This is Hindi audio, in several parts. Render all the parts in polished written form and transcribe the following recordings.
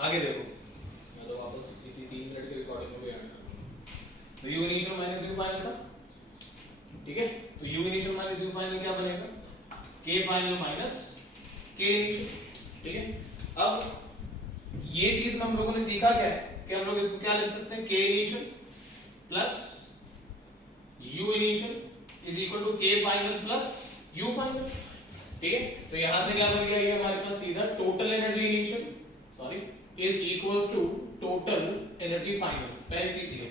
आगे देखो, मैं तो वापस इसी 3 मिनट की रिकॉर्डिंग में भी ऐड कर दूंगा। तो u initial minus u final था, ठीक है। तो u initial minus u final क्या बनेगा, k final minus k initial, ठीक है। अब ये चीज में हम लोगों ने सीखा क्या है कि हम लोग इसको क्या लिख सकते हैं, k initial plus u initial is equal to k final plus u final, ठीक है। तो यहां से क्या बन गया, ये हमारे पास सीधा total energy initial sorry is equals to total energy final, पहली चीज ये।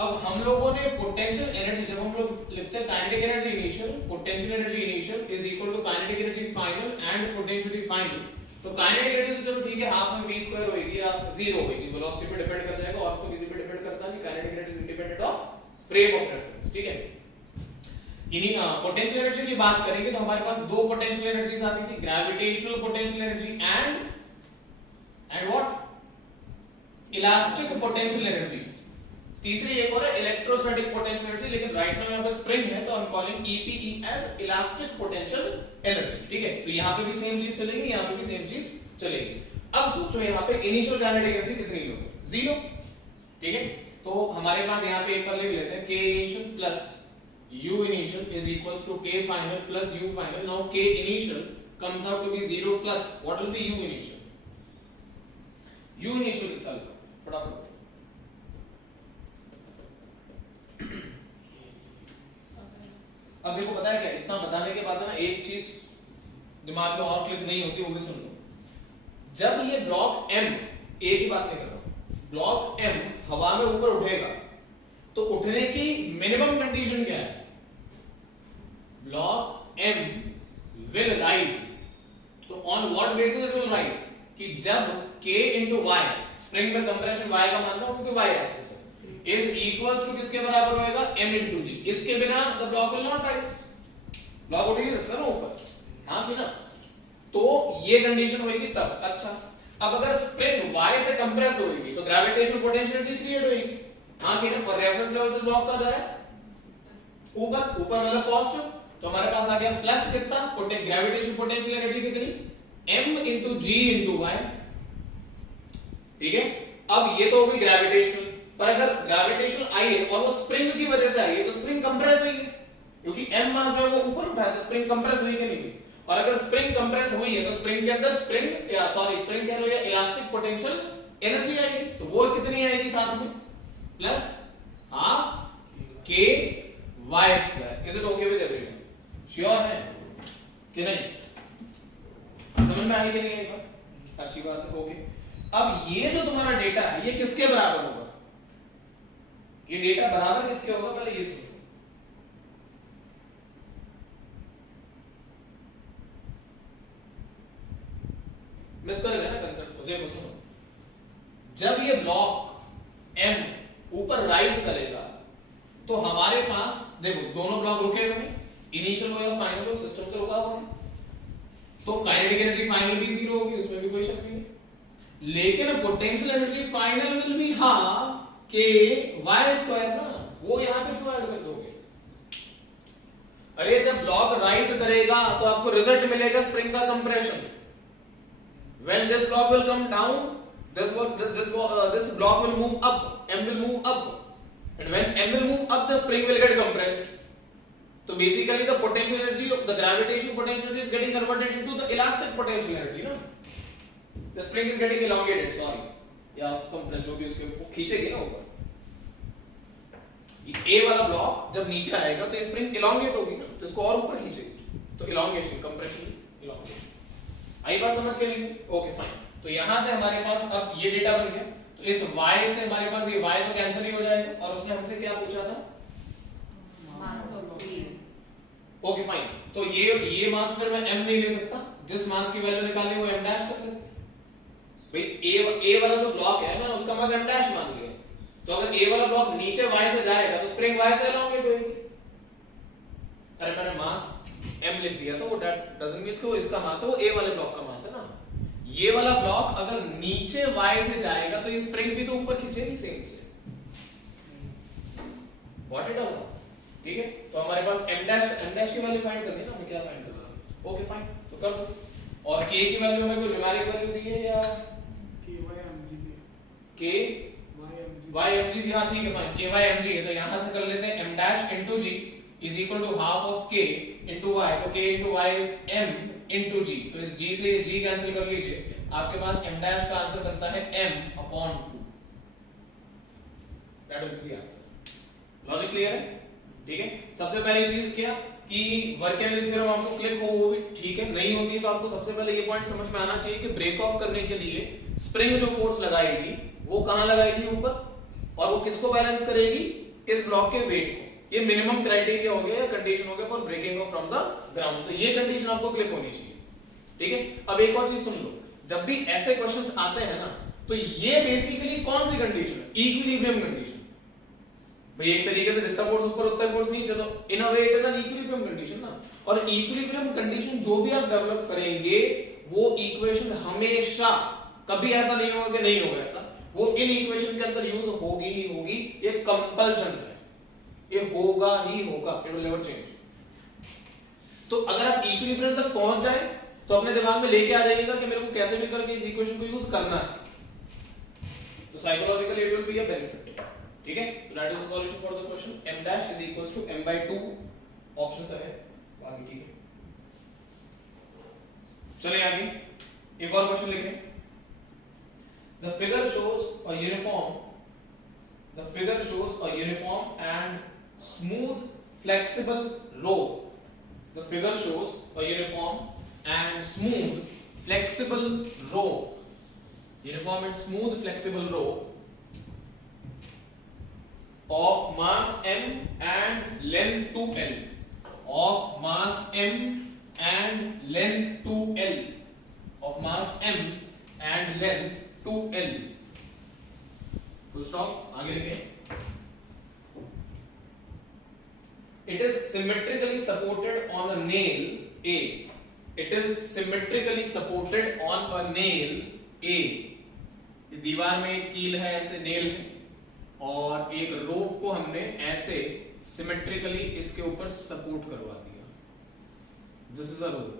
अब हम लोगों ने पोटेंशियल एनर्जी, जब हम लोग लिखते हैं kinetic energy initial, potential energy initial is equal to kinetic energy final and potential energy final. तो काइनेटिक एनर्जी तो चलो ठीक है, हाफ में v स्क्वायर होगी या 0 होगी, वेलोसिटी पे डिपेंड कर जाएगा, और तो किसी पे डिपेंड करता है कि kinetic energy is independent of frame of reference, ठीक है। इन्हीं पोटेंशियल एनर्जी की बात करेंगे तो हमारे पास दो पोटेंशियल एनर्जीज आती थी, gravitational potential energy and what, elastic potential energy. तीसरी एक और है इलेक्ट्रोस्टैटिक पोटेंशियल एनर्जी, लेकिन राइट नाउ यहां पे स्प्रिंग है तो I am calling EPE as elastic potential energy, ठीक है। तो यहां पे भी सेम चीज चलेगी, यहां पे भी सेम चीज चलेगी। अब सोचो यहां पे इनिशियल काइनेटिक एनर्जी कितनी होगी, 0, ठीक है। तो हमारे पास यहां पे एक बार लिख लेते हैं k initial plus u initial is equals to k final plus u final. Now k initial comes out to be 0 plus what will be u initial? u initial कितना लिखा, फटाफट। अब देखो पता है क्या, इतना बताने के बाद ना एक चीज दिमाग में और क्लिक नहीं होती, वो भी सुन लो। जब ये ब्लॉक m, a की बात नहीं कर रहा हूं, ब्लॉक m हवा में ऊपर उठेगा तो उठने की मिनिमम कंडीशन क्या है, block m will rise, तो on what basis it will rise, कि जब k into y, स्प्रिंग में कंप्रेशन y का मान लो क्योंकि y एक्सिस है, is equals to किसके बराबर होएगा, m into g। इसके बिना the block will not rise, block उठ ही नहीं सकता ना ऊपर, हाँ कि ना। तो ये कंडीशन होएगी तब। अच्छा, अब अगर स्प्रिंग y से कंप्रेस होएगी तो ग्रेविटेशनल पोटेंशियल एनर्जी क्रिएट होएगी, हाँ कि ना। और रेफरेंस लेवल से ब्लॉक कहां जा रहा है, ऊपर, ऊपर मतलब पॉजिटिव, तो हमारे पास आ गया प्लस कितना, ग्रेविटेशनल पोटेंशियल एनर्जी कितनी, m into g into y, ठीक है। अब ये तो हो गई ग्रेविटेशनल, पर अगर ग्रेविटेशनल आई है और वो स्प्रिंग की वजह से आई है तो स्प्रिंग कंप्रेस हुई है, क्योंकि m मास जो है वो ऊपर उठा है तो स्प्रिंग कंप्रेस हुई कि नहीं। और अगर स्प्रिंग कंप्रेस हुई है तो स्प्रिंग के अंदर स्प्रिंग या सॉरी स्प्रिंग कह लो या इलास्टिक पोटेंशियल एनर्जी आएगी, तो वो कितनी आएगी साथ में, plus half k y square. Is it okay with everyone, sure है कि नहीं, समझ में आई कि नहीं, अच्छी बात है, ओके। अब ये जो तुम्हारा डेटा है ये किसके बराबर होगा, ये डेटा बराबर किसके होगा, पहले ये सोचो। मिस कर गए ना कंसेप्ट को, देखो सुनो, जब ये ब्लॉक m ऊपर राइज करेगा तो हमारे पास देखो दोनों ब्लॉक रुके हुए हैं, इनिशियल हो या फाइनल हो, सिस्टम तो रुका हुआ है, तो काइनेटिक एनर्जी फाइनल भी 0 होगी, उसमें भी कोई शक नहीं है। लेकिन potential energy final will be half k y square ना, वो यहां पे क्यों ऐड कर दोगे, अरे जब ब्लॉक राइज करेगा तो आपको रिजल्ट मिलेगा स्प्रिंग का compression, when this block will come down, this block will move up, m will move up, and when m will move up the spring will get compressed. So basically the potential energy of the gravitational potential energy is getting converted into the elastic potential energy, no? The spring is getting elongated, sorry, या compressed, जो भी उसके खींचेगी ना ऊपर। ये A वाला ब्लॉक जब नीचे आएगा तो ये स्प्रिंग elongate होगी ना, तो इसको और ऊपर खींचेगी, तो elongation, compression, elongation। आई बात समझ के लिए, ओके फाइन। तो यहां से हमारे पास अब ये डेटा बन गया, तो इस y से हमारे पास ये y तो कैंसिल ही हो जाएगा, और उसने हमसे क्या पूछा था, ओके फाइन। तो ये मास फिर मैं m नहीं ले सकता, जिस मास की वैल्यू निकाली वो m डैश कर लेते भाई। a वाला जो ब्लॉक है मैंने उसका मास m डैश मान लिया, तो अगर a वाला ब्लॉक नीचे y से जाएगा तो स्प्रिंग y से elongate होगी। अरे मैंने मास m लिख दिया तो वो डजंट मीन कि इसका मास है, वो a वाले ब्लॉक का मास है ना। ये वाला ब्लॉक अगर नीचे y से जाएगा तो ये स्प्रिंग भी तो ऊपर खींचेगी सेम से, व्हाट इट आउट, ठीक है। तो हमारे पास m डैश की वैल्यू फाइंड करनी है ना, हमें क्या फाइंड करना है, ओके फाइन, तो कर दो। और k की वैल्यू हमें कोई न्यूमेरिक वैल्यू दी है या k y mg, हाँ ठीक है फाइन, k y mg है, तो यहां से कर लेते हैं m dash into g is equal to half of k into y, तो k into y is m into g, तो इस g से g कैंसिल कर लीजिए, आपके पास m डैश का आंसर बनता है m upon 2, that will be the answer. Logic clear है? ठीक है, सबसे पहली चीज क्या कि वर्क एनर्जी थ्योरम आपको क्लिक हो, वो भी ठीक है, नहीं होती तो आपको सबसे पहले ये पॉइंट समझ में आना चाहिए कि ब्रेक ऑफ करने के लिए स्प्रिंग जो फोर्स लगाएगी वो कहां लगाएगी, ऊपर, और वो किसको बैलेंस करेगी, इस ब्लॉक के वेट को। ये मिनिमम क्राइटेरिया हो गया या कंडीशन हो गया for breaking off from the ground, तो ये कंडीशन आपको क्लिक होनी चाहिए। ठीक है, अब एक और चीज सुन लो, जब भी ऐसे क्वेश्चंस आते हैं ना, तो ये बेसिकली कौन सी कंडीशन है, इक्विलिब्रियम कंडीशन। भाई एक तरीके से जितना फोर्स ऊपर उतना फोर्स नीचे, तो in a way it is an equilibrium condition ना, और इक्विलिब्रियम कंडीशन जो भी आप डेवलप करेंगे वो इक्वेशन हमेशा, कभी ऐसा नहीं होगा कि नहीं होगा ऐसा, वो इन इक्वेशन के अंदर यूज होगी ही होगी, ये कंपल्शन है, ये होगा ही होगा, इट विल नेवर चेंज। तो अगर आप इक्विलिब्रियम तक पहुंच जाए तो अपने दिमाग में लेके आ जाइएगा कि मेरे को कैसे भी करके इस इक्वेशन को यूज करना है, तो psychologically it will be a benefit. ठीक है, so that is the solution for the question, m dash is equals to m by 2, option तो है बाकी, ठीक है। चलिए आगे एक और क्वेश्चन लिखें। The figure shows a uniform and smooth flexible rope. The figure shows a uniform and smooth flexible rope. Uniform and smooth flexible rope of mass m and length 2l. Of mass m and length 2l. Of mass m and length 2l. Full stop. आगे लिखें. It is symmetrically supported on a nail A. It is symmetrically supported on a nail A. दीवार में एक कील है, ऐसे नेल है, और एक रोप को हमने ऐसे सिमेट्रिकली इसके ऊपर सपोर्ट करवा दिया। This is a rope.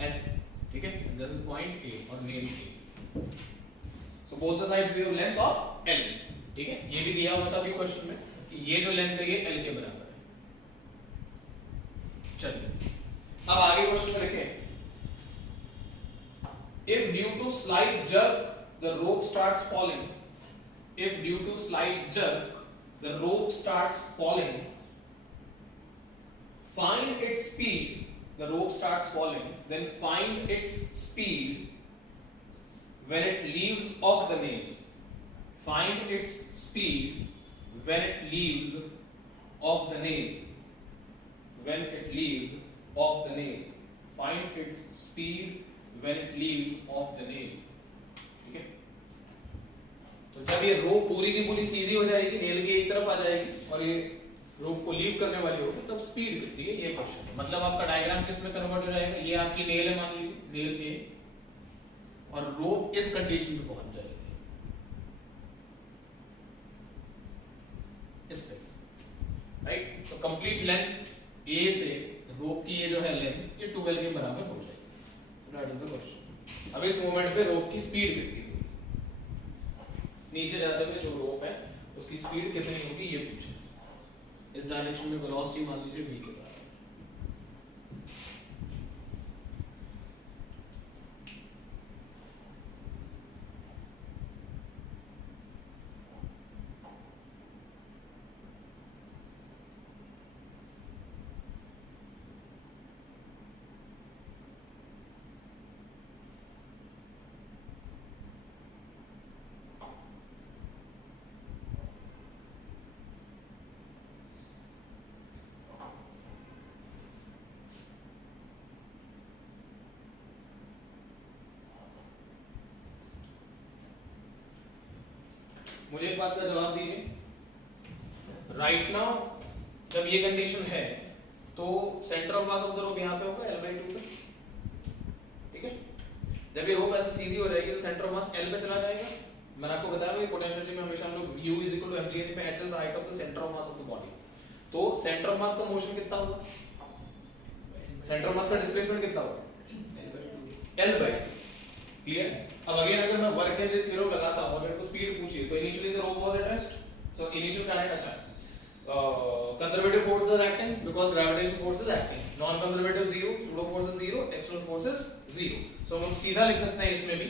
ऐसे, ठीक है, दिस इज पॉइंट ए और nail A. So both the sides we have length of L. ठीक है, ये भी दिया हुआ था अभी क्वेश्चन में कि ये जो लेंथ है ये एल के बराबर है। चलिए अब आगे क्वेश्चन में लिखें, if due to slight jerk the rope starts falling, if due to slight jerk the rope starts falling, find its speed, the rope starts falling, then find its speed when it leaves off the nail, find its speed when it leaves off the nail, when it leaves off the nail, find its speed when it leaves off the nail। ठीक है, तो जब ये रोप पूरी की पूरी सीधी हो जाएगी, नेल की एक तरफ आ जाएगी और ये रोप को लीव करने वाली होगी, तब स्पीड कितनी है, ये क्वेश्चन है। मतलब आपका डायग्राम किस में कन्वर्ट हो जाएगा, ये आपकी नेल है मान लीजिए, नेल ए, और रोप इस कंडीशन पे पहुंच जाएगी, इस पे, राइट। तो कंप्लीट लेंथ ए से रोप की ये जो है लेंथ, ये 12 के बराबर हो जाएगी। That is the question। अब इस मोमेंट पे रोप की स्पीड कितनी होगी, नीचे जाते हुए जो रोप है उसकी स्पीड कितनी होगी ये पूछे। इस डायरेक्शन में वेलोसिटी मान लीजिए v के बराबर। मुझे एक बात का जवाब दीजिए, राइट नाउ जब ये कंडीशन है तो centre of mass of the rope यहाँ पे होगा L/2 पे, ठीक है। जब ये रोप ऐसे सीधी हो जाएगी तो सेंटर ऑफ मास L पे चला जाएगा। मैंने आपको बताया भाई पोटेंशियल में हमेशा हम लोग U = mgh पे h is the height of the centre of mass of the body. तो सेंटर ऑफ मास का मोशन कितना होगा, सेंटर ऑफ मास का डिस्प्लेसमेंट कितना होगा, L by 2. क्लियर? अब अगेन अगर मैं वर्क एनर्जी थ्योरम लगाता हूं और मेरे को स्पीड पूछिए तो initially the rope was at rest, so initial kinetic अच्छा conservative force is acting because gravitation force is acting, non conservative 0, pseudo force is 0, external force is 0. So हम सीधा लिख सकते हैं इसमें भी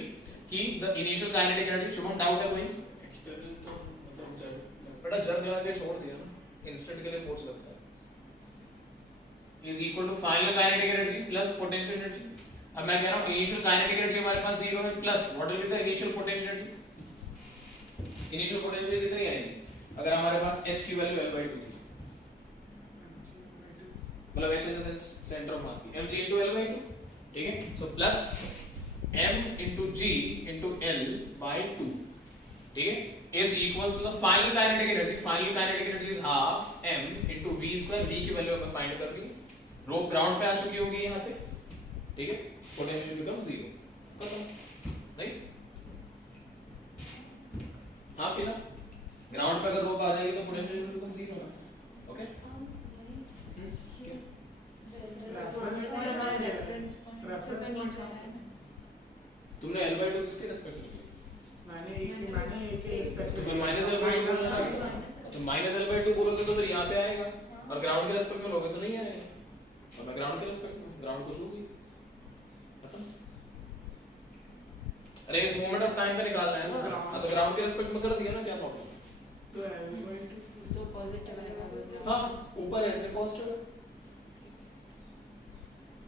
कि the initial kinetic energy, Shubham doubt है कोई? एक्सटर्नल तो मतलब बेटा जब लगा के छोड़ दिया ना, इंस्टेंट के लिए फोर्स लगता है, is equal to final kinetic energy plus potential energy. अब मैं कह रहा हूं इनिशियल काइनेटिक एनर्जी हमारे पास 0 है plus what will be the initial potential energy. Initial potential कितनी आएगी अगर हमारे पास h की वैल्यू L/2 थी, मतलब h in the sense centre of mass की mg into L/2. ठीक है, so plus m into g into L/2. ठीक है, is equals to the final kinetic energy. Final kinetic energy is half m into v square. v की वैल्यू हमें फाइंड कर दी, रोप ग्राउंड पे आ चुकी होगी यहाँ पे. ठीक है, पोटेंशियल बिकम 0. खत्म नहीं? हाँ फिर ग्राउंड पे अगर रोप आ जाएगी तो पोटेंशियल बिकम 0 है. ओके, तुमने L/2 किसके रिस्पेक्ट में लिया? मैंने एक के रिस्पेक्ट तो फिर माइनस L/2 बोलना चाहिए. तो माइनस L/2 बोलोगे तो फिर यहाँ पे आएगा, और ग्राउंड के रिस्पेक्ट में लोगे तो नहीं आएगा. और मैं ग्राउंड के रिस्पेक्ट में, ग्राउंड को छू गई. अरे इस मोमेंट ऑफ टाइम पे निकालना है ना, हाँ तो ग्राउंड के रिस्पेक्ट में कर दिया ना, क्या प्रॉब्लम है? तो L/2 तो पॉजिटिव है, हाँ ऊपर ऐसे पॉजिटिव है.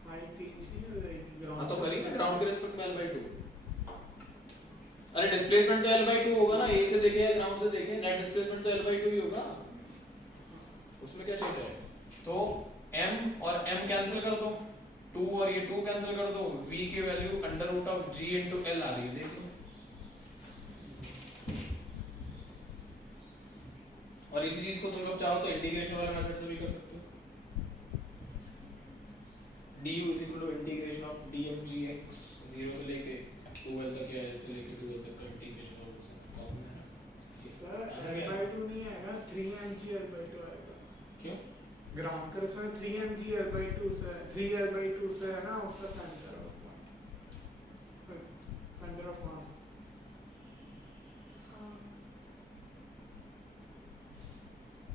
हाइट थी हाँ तो करिए ना ग्राउंड के रिस्पेक्ट में L/2. अरे डिस्प्लेसमेंट तो L/2 होगा ना, ए से देखे या ग्राउंड से देखे, नेट डिस्प्लेसमेंट तो L/2 ही होगा, उसमें क्या चेंज है? तो m और m कैंसिल कर दो, 2 और ये 2 कैंसिल कर दो, v की value under root of g into l आ रही है. देखो, और इसी चीज को तुम लोग चाहो तो इंटीग्रेशन वाले मेथड से भी कर सकते हो. du is equal to integration of dmgx 0 से लेके 2l तक या l से लेके 2l तक का इंटीग्रेशन हो सकता है. सर L/2 नहीं आएगा, 3mg L/2 आएगा. क्यों? ग्राउंड का इसमें 3mg L/2 से 3L/2 से है ना, उसका सेंटर ऑफ मास.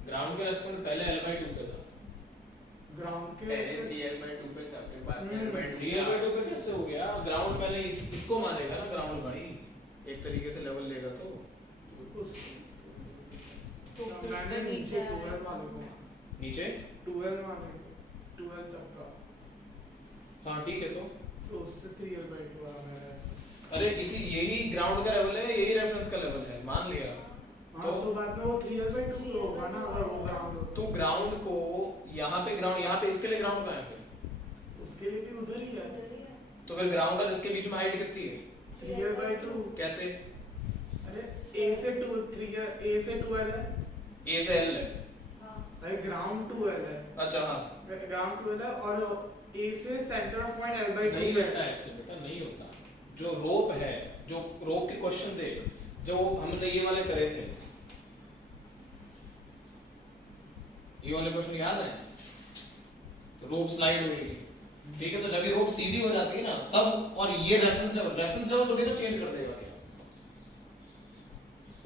ग्राउंड के रेस्पेक्ट पहले L/2 पे था, ग्राउंड के पहले 3L/2 पे था, फिर बाद में L/2 L/2 पे कैसे हो गया? ग्राउंड पहले इसको मानेगा ना ग्राउंड भाई, एक तरीके से लेवल लेगा तो तो मैंने नीचे 12 मालूम है, नीचे 12 मालूम 12 तक का. हाँ ठीक है, तो उससे 3L/2 आ रहा है. अरे इसी यही ग्राउंड का लेवल है, यही रेफरेंस का लेवल है, मान लिया. हाँ तो बाद में वो 3L/2 होगा ना, अगर वो ग्राउंड हो तो ग्राउंड को यहाँ पे ग्राउंड, यहाँ पे इसके लिए ग्राउंड कहाँ है फिर? उसके लिए भी उधर ही है. तो फिर ग्राउंड और इसके बीच में हाइट कितनी है? 3L/2. कैसे? अरे A से 2 3 A से 2L है. A से L है. अरे ग्राउंड 2L है. अच्छा हाँ, ग्राउंड 2L है और A से सेंटर ऑफ पॉइंट L/2 नहीं बेटा ऐसे बेटा नहीं होता. जो रोप है, जो रोप के क्वेश्चन देख, जो हमने ये वाले करे थे, ये वाले क्वेश्चन याद है? तो रोप स्लाइड हुई, ठीक है, तो जब ये रोप सीधी हो जाती है ना तब, और ये रेफरेंस लेवल थोड़ी ना चेंज कर देगा क्या?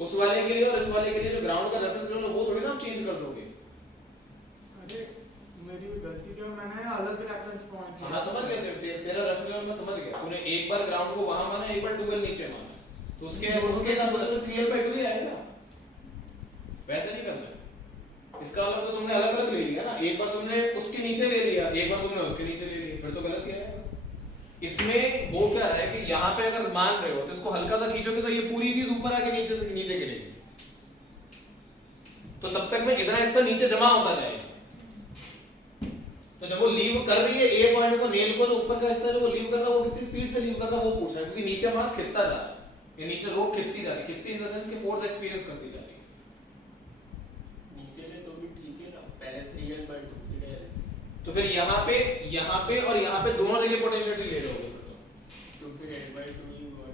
उस वाले के लिए और इस वाले के लिए जो ग्राउंड का रेफरेंस लेवल वो थोड़ी ना आप चेंज कर दोगे. अरे मेरी गलती क्या, मैंने अलग रेफरेंस पॉइंट हाँ समझ गया, तेरा रेफरेंस लेवल मैं समझ गया. तूने एक बार ग्राउंड को वहां माना, एक बार 2L नीचे माना, तो उसके साथ तो 3L/2 ही आएगा. वैसे नहीं करना. इसका मतलब तो तुमने अलग अलग ले लिया ना, एक बार तुमने उसके नीचे ले लिया, एक बार तुमने उसके नीचे ले लिया, फिर तो गलत ही आएगा. इसमें वो क्या है कि यहाँ पे अगर मान रहे हो तो इसको हल्का सा खींचोगे तो ये पूरी चीज ऊपर आके नीचे से नीचे गिरेगी, तो तब तक में इतना हिस्सा नीचे जमा होता जाएगा. तो जब वो लीव कर रही है ए पॉइंट को, नेल को, जो ऊपर का हिस्सा है वो लीव कर रहा है, वो कितनी स्पीड से लीव कर रहा है वो पूछ रहा है, क्योंकि नीचे मास खिसता जा रहा है, ये नीचे रोप खिसती जा रही है, खिसती इन द सेंस कि फोर्स एक्सपीरियंस करती जा रही है. नीचे में तो भी ठीक है ना, पहले 3L/2 फिर L. तो फिर यहाँ पे और यहाँ पे दोनों जगह पोटेंशियल ले रहे होगे फिर तो फिर L/2 ही हुआ.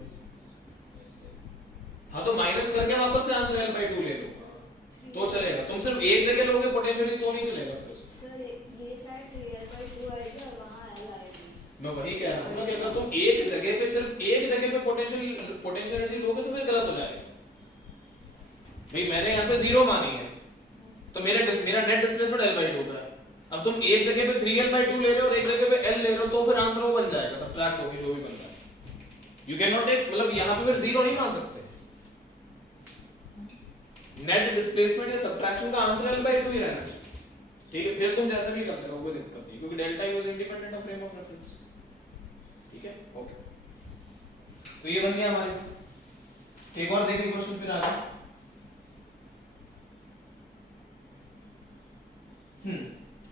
हाँ तो माइनस करके वापस से आंसर L/2 ले लो तो चलेगा. तुम सिर्फ एक जगह लोगे पोटेंशियल तो नहीं चलेगा. सर ये साइड 3L/2 आएगी और वहां L आएगी. मैं वही कह रहा हूँ ना कि अगर तुम एक जगह पे सिर्फ एक जगह पे पोटेंशियल एनर्जी लोगे तो फिर गलत हो जाएगा। भाई मैंने यहाँ पे 0 मानी है तो मेरा नेट डिस्प्लेसमेंट L/2 का है। अब तुम एक जगह पे 3L/2 ले रहे हो और एक जगह पे L ले रहे हो तो फिर आंसर वो बन जाएगा, सबट्रैक्ट होगी जो भी बन रहा है। यू कैन नॉट टेक, मतलब यहाँ पे फिर 0 नहीं मान सकते। नेट डिस्प्लेसमेंट या सबट्रैक्शन का आंसर L/2 ही रहना चाहिए। ठीक है, फिर तुम जैसे भी करते रहो कोई दिक्कत नहीं, क्योंकि delta is independent of frame of reference. ठीक है, ओके। तो ये बन गया हमारे पास। एक और देखिए क्वेश्चन फिर आगे।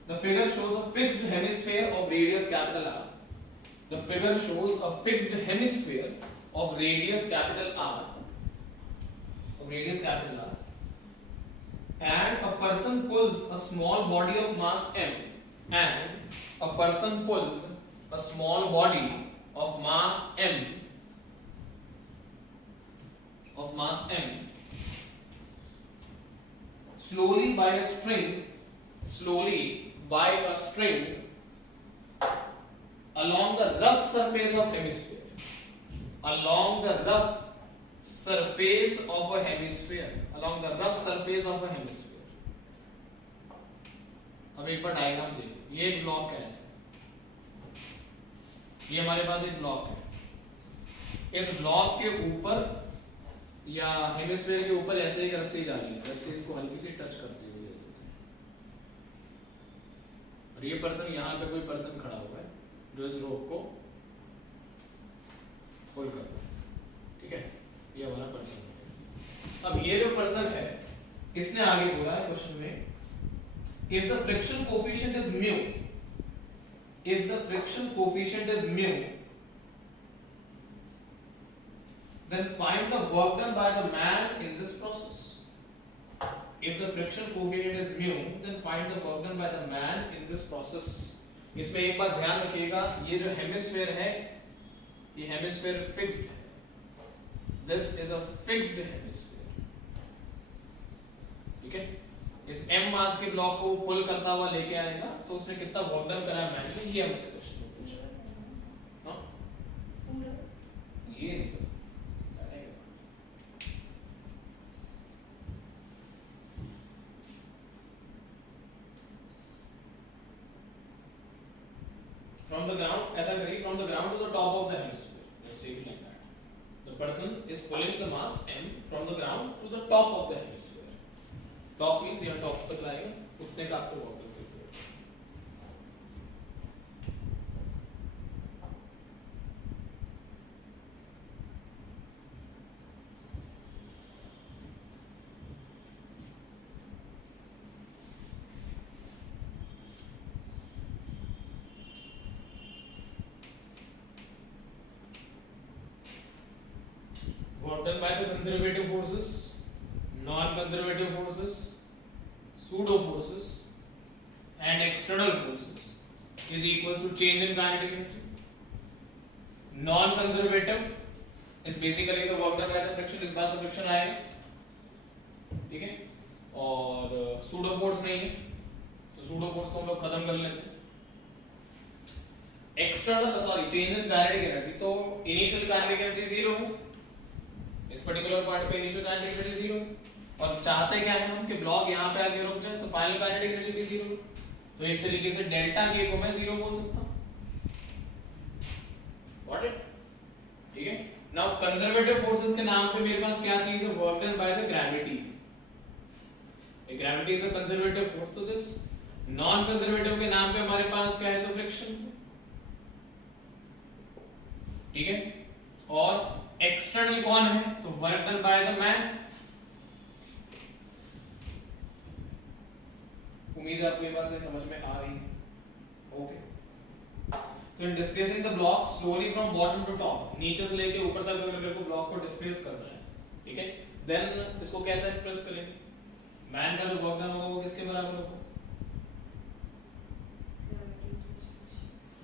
The figure shows a fixed hemisphere of radius capital R. The figure shows a fixed hemisphere of radius capital R. And a person pulls a small body of mass m. And a person pulls a small body of mass m. Slowly by a string along the rough surface of hemisphere. अब एक बार डायग्राम देखिए। ये एक ब्लॉक है ऐसे, ये हमारे पास एक ब्लॉक है। इस ब्लॉक के ऊपर या हेमिस्फीयर के ऊपर ऐसे एक रस्सी जा रही है, रस्सी इसको हल्की सी टच करती हुई है और ये पर्सन, यहाँ पे कोई पर्सन खड़ा हुआ है जो इस रोप को पुल कर रहा है। ठीक है, ये हमारा पर्सन है। अब ये जो पर्सन है इसने आगे बोला है क्वेश्चन में, if the friction coefficient is mu, then find the work done by the man in this process. If the friction coefficient is mu, then find the work done by the man in this process. इसमें एक बात ध्यान रखिएगा, ये जो हेमिस्फीयर है ये हेमिस्फीयर फिक्स्ड है। This is a fixed hemisphere. ठीक है, इस m मास के ब्लॉक को पुल करता हुआ लेके आएगा तो उसने कितना वर्क डन करा है मैन ने, ये हमसे क्वेश्चन पूछा है। हाँ, ये नहीं from the ground, ऐसा करिए, from the ground to the top of the hemisphere. Let's take it like that. The person is pulling the mass m from the ground to the top of the hemisphere. Top means यहाँ top तक लाएगा, उतने का आपको वर्क डन करना है। Work done by the conservative forces, non-conservative forces, pseudo forces and external forces is equals to change in kinetic energy. Non-conservative is basically the work done by the friction, इस बार तो friction आएगा, ठीक है, और pseudo force नहीं है तो pseudo force को हम लोग खत्म कर लेते हैं। External, sorry, change in kinetic energy, तो initial kinetic energy 0 है, इस पर्टिकुलर पार्ट पे इनिशियल काइनेटिक एनर्जी 0 और चाहते क्या है हम कि ब्लॉक यहाँ पे आके रुक जाए तो फाइनल काइनेटिक एनर्जी भी 0। तो एक तरीके से डेल्टा के को मैं 0 बोल सकता हूँ। Got it? ठीक है, नाउ कंजर्वेटिव फोर्सेस के नाम पे मेरे पास क्या चीज है, work done by the gravity. Gravity is a conservative force, तो दिस नॉन कंजर्वेटिव के नाम पे हमारे पास क्या है, तो फ्रिक्शन। ठीक है, और एक्सटर्नल कौन है, तो work done by the man. उम्मीद है आपको ये बात समझ में आ रही है। ओके, तो in displacing the block slowly from bottom to top, नीचे से लेके ऊपर तक अगर मेरे को ब्लॉक को डिस्प्लेस करना है, ठीक है, देन इसको कैसे एक्सप्रेस करेंगे, मैन का जो वर्क डन होगा वो किसके बराबर होगा,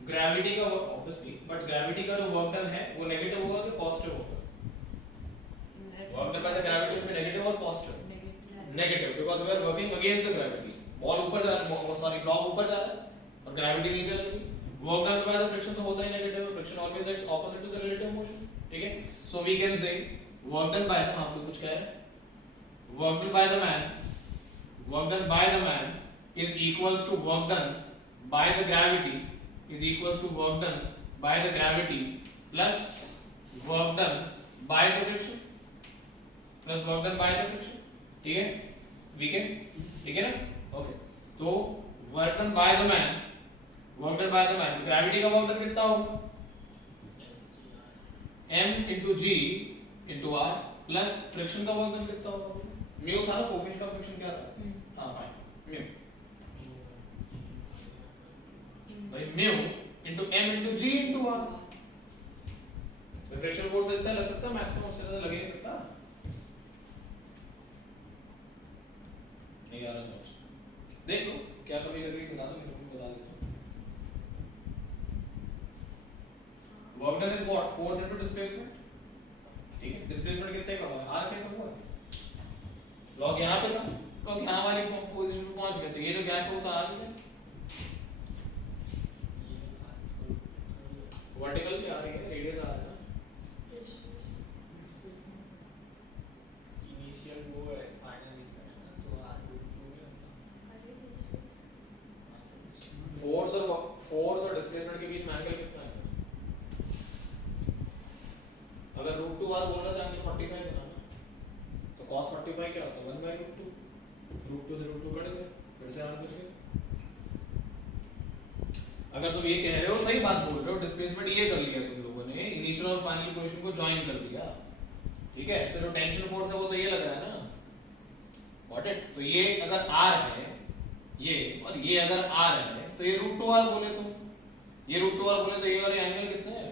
ग्रेविटी का वर्क, ऑब्वियसली, बट ग्रेविटी का जो वर्क डन है वो नेगेटिव होगा कि पॉजिटिव होगा, work done by the gravity में नेगेटिव और positive, negative, because we are working against the gravity. Ball ऊपर जा रहा है, सॉरी ब्लॉक ऊपर जा रहा है और ग्रेविटी नीचे लग रही है, work done by the friction तो होता ही नेगेटिव है, friction always acts opposite to the relative motion, ठीक है। So we can say work done by the, हां तो कुछ कह रहे हैं, work done by the man is equals to work done by the gravity is equals to work done by the gravity plus work done by the friction plus work done by the friction, ठीक है, weekend, ठीक है ना, ओके। तो work done by the man gravity का वर्क डन कितना होगा, m into g into r plus friction का वर्क डन कितना होगा, म्यू था ना, कोएफिशिएंट ऑफ फ्रिक्शन क्या था, हां फाइन, म्यू भाई mu into m into g into r, friction force इतना लग सकता है, मैक्सिमम उससे ज्यादा लग ही नहीं सकता, नहीं आ रहा समझ, देख लो क्या कभी कभी बता दो, मेरे को बता देता हूं। Work done is what, force into displacement, ठीक है, डिस्प्लेसमेंट कितने का हुआ, r कितना हुआ, लॉग यहां पे था, लॉग यहां वाली पोजीशन पे पहुंच गए, तो ये जो गैप है वो तो आ गया, वर्टिकल भी आ रही है, रेडियस आ रहा है ना, इनिशियल वो है फाइनल है ना, तो r2 है, फोर्स और डिस्प्लेसमेंट के बीच में एंगल कितना है, अगर √2r बोल रहा था एंगल 45 बनाना, तो cos 45 क्या होता है, 1/√2, √2 से √2 कट गए, फिर से r बच गए। अगर तुम ये कह रहे हो, सही बात बोल रहे हो, डिस्प्लेसमेंट ये कर लिया तुम लोगों ने, इनिशियल और फाइनल पोजीशन को ज्वाइन कर दिया, ठीक है, तो जो टेंशन फोर्स है वो तो ये लग रहा है ना, गॉट इट। तो ये अगर r है, ये और ये अगर r है, तो ये √2r बोले तुम, ये √2r बोले तो ये वाले एंगल कितने हैं,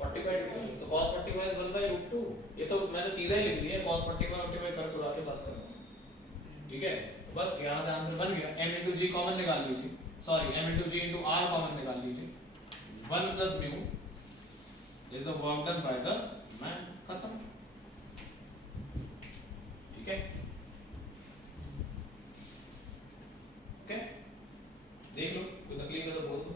45 डिग्री, तो cos 45 is 1/√2, ये तो मैंने सीधा ही लिख दिया, cos 45 कर उड़ा के बात कर रहा हूं, ठीक है। तो बस यहां से आंसर बन गया, m into g कॉमन निकाल लीजिए, sorry m into g into r common निकाल लीजिए, 1 plus mu is the work done by the man, खत्म, ठीक है, ओके, देख लो कोई तकलीफ है तो बोल दो।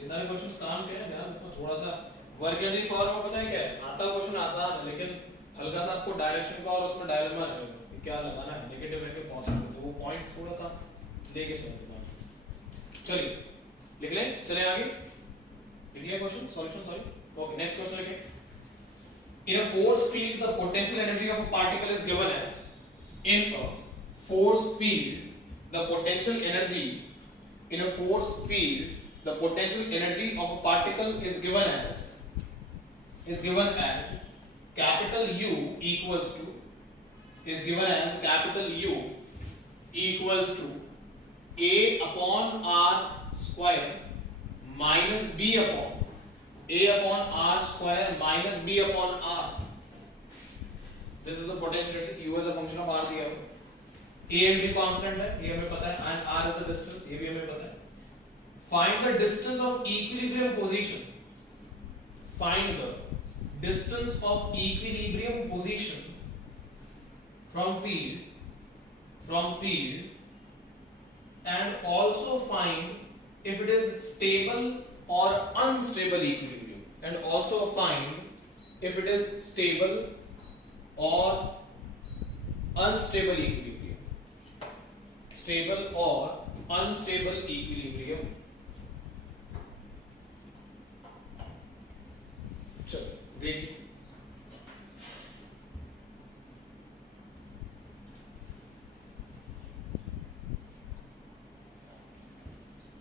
ये सारे क्वेश्चंस काम के हैं, ध्यान रखना, थोड़ा सा वर्क एनर्जी पावर में पता है क्या है, आता क्वेश्चन आसान है, लेकिन हल्का सा आपको डायरेक्शन का और उसमें डायलेमा रहेगा कि क्या लगाना है, नेगेटिव है कि पॉजिटिव, तो वो पॉइंट्स थोड़ा सा लेके चलते हैं। चलिए लिख लें, चलें आगे, लिख लिया question solution, sorry, okay, next question लिखें। In a force field, the potential energy of a particle is given as, in a force field, the potential energy in a force field, the potential energy of a particle is given as capital U equals to A upon R square minus B upon R square minus B upon R. This is the potential energy. U is a function of R दिया हुआ, A and B constant है, ये हमें पता है, and R is the distance, ये भी हमें पता है। Find the distance of equilibrium position. Find the distance of equilibrium position from field, and also find if it is stable or unstable equilibrium, and also find if it is stable or unstable equilibrium, stable or unstable equilibrium। चलो देखिए,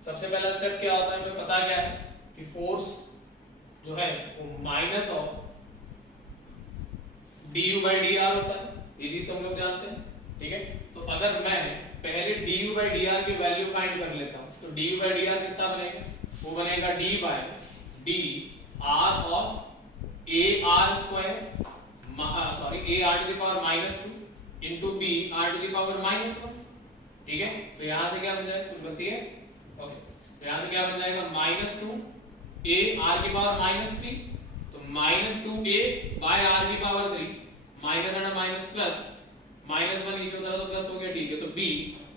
सबसे पहला स्टेप क्या होता है, हमें पता क्या है कि फोर्स जो है वो minus of du by dr होता है, ये चीज तो हम लोग जानते हैं, ठीक है। तो अगर मैं पहले du by dr की वैल्यू फाइंड कर लेता हूं, तो du by dr कितना बनेगा, वो बनेगा d by dr of ar square, sorry ar to the power -2 into b r to the power -1, ठीक है। तो यहां से क्या बन जाएगा, कुछ गलती है, ओके, तो यहां से क्या बन जाएगा, -2 a r की पावर -3, तो -2a बाय r की power 3 minus and minus plus -1 नीचे उतरा तो प्लस हो गया, ठीक है, तो b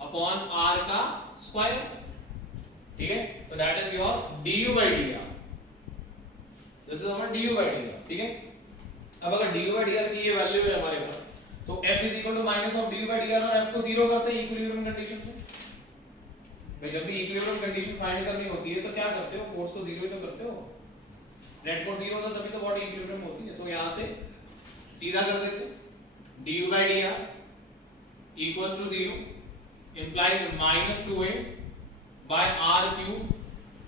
अपॉन r का स्क्वायर, ठीक है, तो that is your du by dr, this is our du by dr, ठीक है। अब अगर du by dr की ये वैल्यू है हमारे पास, तो f is equal to minus of du by dr और f को जीरो करते हैं इक्विलिब्रियम कंडीशन से। भाई जब भी इक्विलिब्रियम कंडीशन फाइंड करनी होती है तो क्या करते हो, फोर्स को जीरो ही तो करते हो, नेट फोर्स जीरो होता है तभी तो बॉडी इक्विलिब्रियम होती है। तो यहां से सीधा कर देते du by dr equals to 0 implies -2a by r cube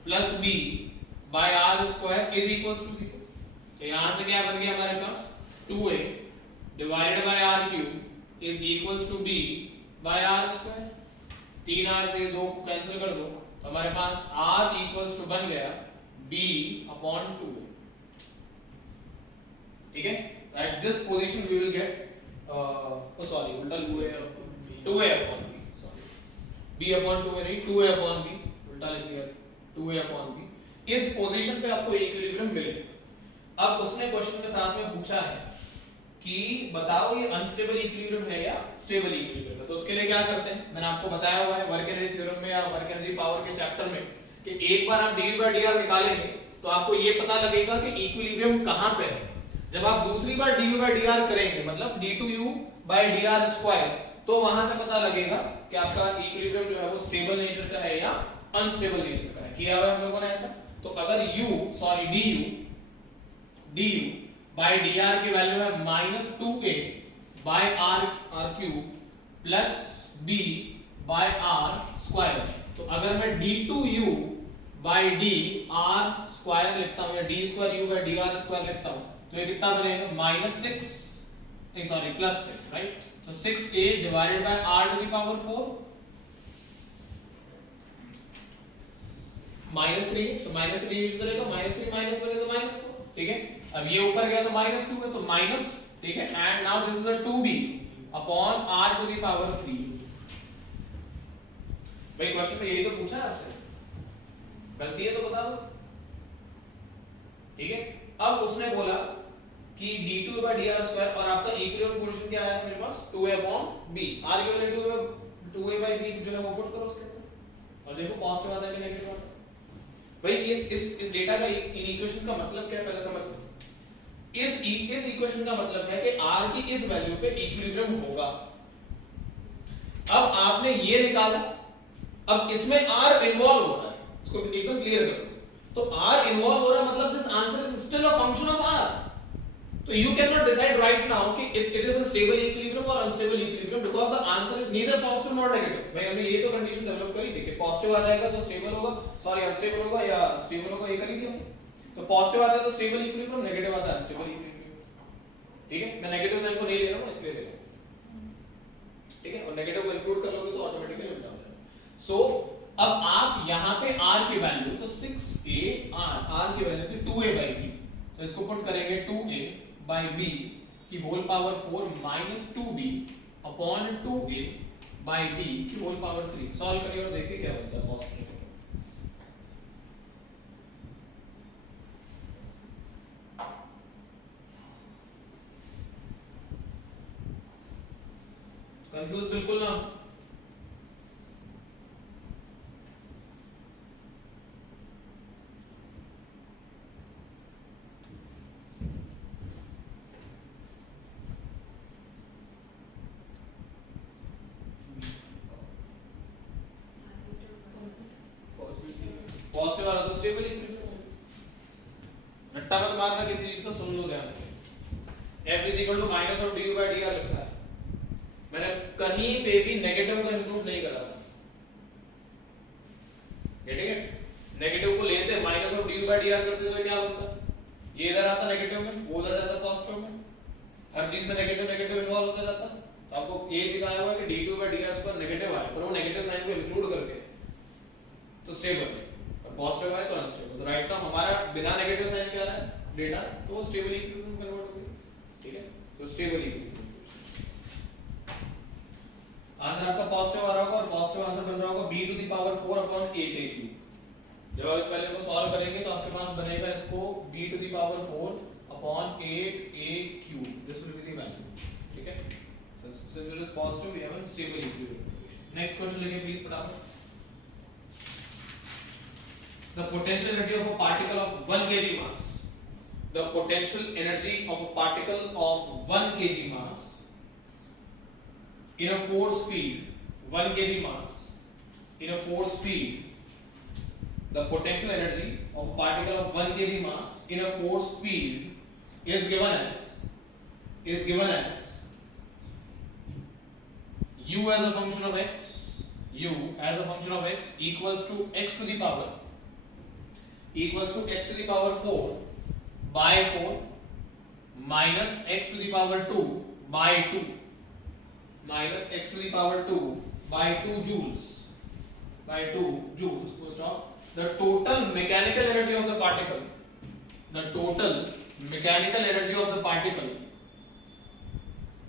plus b by r square is equals to 0। तो यहां से क्या बन गया हमारे पास, 2a divided by r cube is equals to b by r square। 3r से 2 को कैंसिल कर दो तो हमारे पास r equals to बन गया b upon 2a, ठीक है। At this position we will get sorry उल्टा 2a upon b, sorry b upon 2a नहीं 2a upon b, उल्टा लिख दिया 2a upon b। इस पोजीशन पे आपको इक्विलिब्रियम मिलेगा। अब उसने क्वेश्चन के साथ में पूछा है कि बताओ ये अनस्टेबल इक्विलिब्रियम है या स्टेबल इक्विलिब्रियम है। तो उसके लिए क्या करते हैं, मैंने आपको बताया हुआ है वर्क एनर्जी थ्योरम में या वर्क एनर्जी पावर के चैप्टर में कि एक बार आप du by dr निकालेंगे तो आपको ये पता लगेगा कि इक्विलिब्रियम कहां पे है। जब आप दूसरी बार du by dr करेंगे मतलब d2u by dr स्क्वायर, तो वहां से पता लगेगा कि आपका इक्विलिब्रियम जो है वो स्टेबल नेचर का है या अनस्टेबल नेचर का है। किया हुआ है हम लोगों ने ऐसा। तो अगर du by dr की वैल्यू है -2a by r cube plus b by r square, तो अगर मैं d2u by dr स्क्वायर लिखता हूं या d square u by dr square लिखता हूं तो ये कितना बनेगा, -6 नहीं सॉरी +6, राइट। तो 6a divided by r to the power 4 -3, तो -3 इस तरह का -3 -1 इज -4, ठीक है। अब ये ऊपर गया तो -2 है तो माइनस, ठीक है, and now this is a 2b upon r to the power 3। भाई क्वेश्चन में यही तो पूछा है आपसे, गलती है तो बता दो, ठीक है। अब उसने बोला कि d2 by dr स्क्वायर और आपका इक्विलिब्रियम पोजीशन क्या आया मेरे पास 2a upon b, r की वैल्यू 2a by b जो है वो पुट करो उसके अंदर और देखो पॉजिटिव आता है कि नेगेटिव आता है। भाई इस डेटा का इन इक्वेशंस का मतलब क्या है पहले समझ लो। इस इक्वेशन का मतलब है कि r की इस वैल्यू पे इक्विलिब्रियम होगा। अब आपने ये निकाला, अब इसमें r इन्वॉल्व हो रहा है, इसको एकदम क्लियर करो। तो r इन्वॉल्व हो रहा है मतलब this answer is still a function of r। तो you cannot decide right now कि it is a stable equilibrium or unstable equilibrium because the answer is neither positive nor negative। भाई हमने ये तो कंडीशन डेवलप करी थी कि पॉजिटिव आ जाएगा तो स्टेबल होगा, सॉरी अनस्टेबल होगा या स्टेबल होगा, ये करी थी हमने। तो पॉजिटिव आता है तो स्टेबल इक्विलिब्रियम, नेगेटिव आता है अनस्टेबल इक्विलिब्रियम, ठीक है। मैं नेगेटिव साइन को नहीं ले रहा हूं इसलिए ले रहा हूं, ठीक है, और नेगेटिव को इंक्लूड कर लोगे तो ऑटोमेटिकली उल्टा हो जाएगा। सो अब आप यहां पे r की वैल्यू तो 6a r की वैल्यू थी 2a by b, तो इसको पुट करेंगे 2a by b की whole power 4 minus 2b upon 2a by b की होल पावर 3। सॉल्व करिए और देखिए क्या बनता है पॉजिटिव। कंफ्यूज बिल्कुल ना हो। पॉजिटिव वाला तो स्टेबल इक्विलिब्रियम, रट्टा मत मारना किसी चीज को, सुन लो ध्यान से। f is equal to minus of du by dr लिखा है, मैंने कहीं पे भी नेगेटिव को इंक्लूड नहीं करा था, ठीक है। नेगेटिव को लेते minus of du by dr करते तो क्या बनता, ये इधर आता नेगेटिव में, वो उधर जाता पॉजिटिव में, हर चीज में नेगेटिव नेगेटिव इन्वॉल्व होता जाता। तो आपको ये सिखाया हुआ है कि d2 by dr पर नेगेटिव आए पर वो नेगेटिव साइन को इंक्लूड करके तो स्टेबल, पॉजिटिव आए तो अनस्टेबल। तो राइट नाउ हमारा बिना नेगेटिव साइन क्या है डेटा, तो वो स्टेबल इक्विलिब्रियम कन्वर्ट हो गया, ठीक है। तो स्टेबल इक्विलिब्रियम आंसर आपका पॉजिटिव आ रहा होगा और पॉजिटिव आंसर बन रहा होगा b to the power 4 upon 8a cube. जब आप इस पहले को सॉल्व करेंगे तो आपके पास बनेगा इसको b to the power 4 upon 8a cube. This will be the value. ठीक है? Since it is positive, we have a stable equilibrium equation. Next question लेके please फटाफट. The potential energy of a particle of 1 kg mass. The potential energy of a particle of 1 kg mass in a force field, 1 kg mass in a force field. The potential energy of a particle of 1 kg mass in a force field is given as u as a function of x, u as a function of x equals to x to the power 4 by 4 minus x to the power 2 by 2 minus x to the power 2 by 2 joules full stop. The total mechanical energy of the particle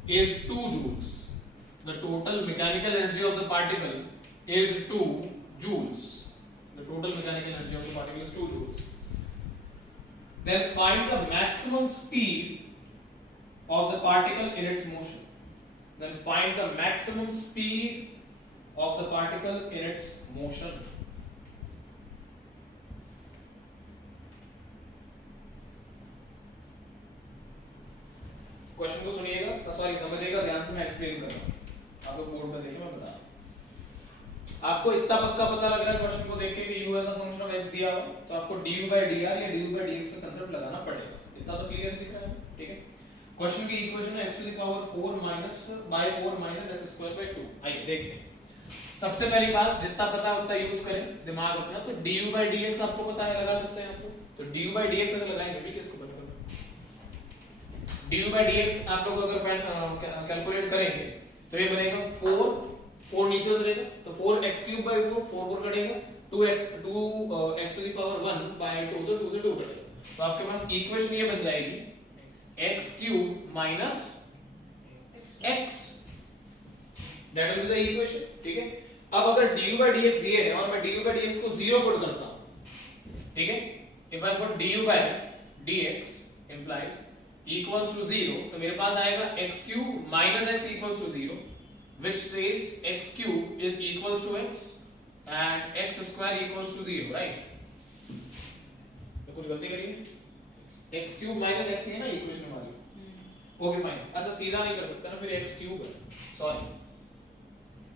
is 2 joules. The total mechanical energy of the particle is 2 joules. The total mechanical energy of the particle is 2 joules. Then find the maximum speed of the particle in its motion. Then find the maximum speed of the particle in its motion. Question को सुनिएगा, सॉरी समझिएगा ध्यान से, मैं एक्सप्लेन कर रहा हूं. आप लोग बोर्ड पे देखिए, मैं बता रहा हूं. आपको इतना पक्का पता लग रहा है क्वेश्चन को देख के कि u as a function of x दिया हो, तो आपको du/dr या du/dx का कांसेप्ट लगाना पड़ेगा. इतना तो क्लियर दिख रहा है, ठीक है? क्वेश्चन की इक्वेशन है x to the power 4 minus x²/2. आइए देखते हैं. सबसे पहली बात, जितना पता है उतना यूज करें दिमाग अपना. तो du/dx आपको पता है, लगा सकते हैं आप लोग. तो du/dx अगर लगाएंगे भी किसको पता करना, du/dx आप लोग अगर कैलकुलेट करेंगे तो ये बनेगा 4 नीचे उतरेगा तो 4x³/4 4 कटेगा, 2x to the power 1 bye 2 तो 2 से 2 कटेगा. तो आपके पास इक्वेशन ये बन जाएगी x³ minus x. That will be the equation, ठीक है? अब अगर du/dx ये है और मैं du/dx को 0 पुट करता हूं, ठीक है? If I put du/dx implies equals to 0, तो मेरे पास आएगा x³ minus x equals to 0, which says x³ is equals to x and x² equals to 0, right? मैं कुछ गलती करी है? x³ minus x है ना इक्वेशन हमारी. Okay fine. अच्छा सीधा नहीं कर सकता ना, फिर x³ है, सॉरी,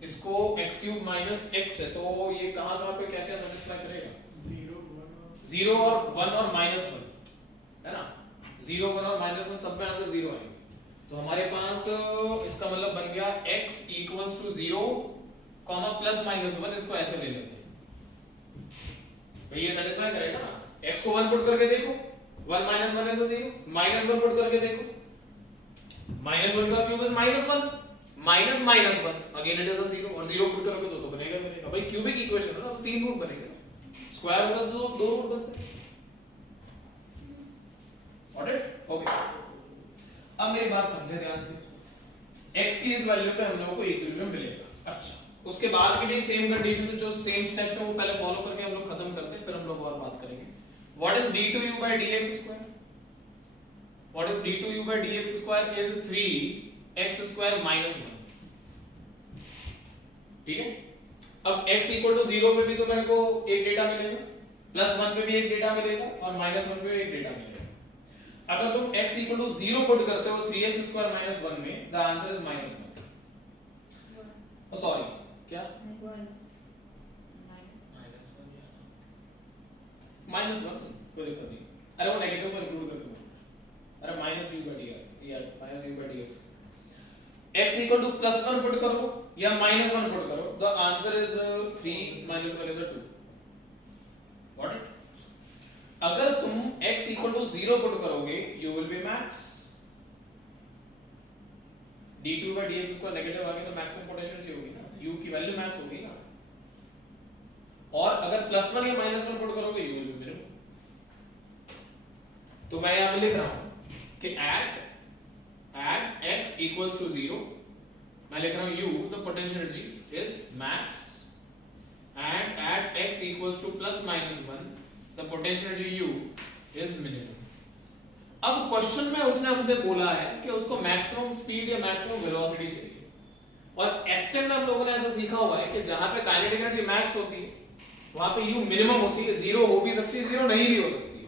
इसको x³ minus x है, तो ये कहां पे क्या सेटिस्फाई करेगा? 0 और 1 और -1 है ना. 0 1 और -1 सब में आंसर 0 है. तो हमारे पास इसका मतलब बन गया x equals to 0, +-1. इसको ऐसे ले लेते हैं भाई, ये सेटिस्फाई करेगा ना. x को 1 पुट करके देखो, 1 - 1 is 0, -1 पुट करके देखो, -1 का cube is -1, -1 again it is a 0, और 0 पुट करोगे तो बनेगा भाई. क्यूबिक इक्वेशन है ना, तो 3 रूट बनेगा. स्क्वायर होता तो 2 रूट बनते हैं. Got it? Okay. अब मेरी बात समझे ध्यान से. x की इस वैल्यू पे हम लोगों को इक्विलिब्रियम मिलेगा. अच्छा, उसके बाद के लिए सेम कंडीशन, तो जो सेम स्टेप्स हैं वो पहले फॉलो करके हम लोग खत्म करते हैं, फिर हम लोग और बात करेंगे. What is d2u/dx²? What is d2u/dx² is 3x² - 1. ठीक है? अब x = 0 पे भी तो मेरे को एक डेटा मिलेगा, +1 पे भी एक डेटा मिलेगा और -1 पे भी एक डेटा मिलेगा. अगर तुम x = 0 पुट करते हो 3x² - 1 में, the answer is -1. Oh sorry, क्या? -1 कोई दिक्कत नहीं. अरे वो नेगेटिव को इंक्लूड करके बोल. अरे -u/dr या -u/dx. x = +1 पुट करो या -1 पुट करो, the answer is 3 - 1 is 2. Got it? अगर तुम x = 0 पुट करोगे, you will be max. d2/dx² negative आ गया तो मैक्सिमम पोटेंशियल एनर्जी होगी ना, u की वैल्यू मैक्स होगी ना. और अगर +1 या -1 पुट करोगे, you will be minimum. तो मैं यहां पे लिख रहा हूं कि at x equals to 0, मैं लिख रहा हूं u, the potential energy is max, and at x equals to +-1, the potential energy u is minimum. अब क्वेश्चन में उसने हमसे बोला है कि उसको मैक्सिमम स्पीड या मैक्सिमम वेलोसिटी चाहिए, और एस्टेम में हम लोगों ने ऐसा सीखा हुआ है कि जहां पे काइनेटिक एनर्जी मैक्स होती है वहां पे u मिनिमम होती है, जीरो हो भी सकती है, जीरो नहीं भी हो सकती है।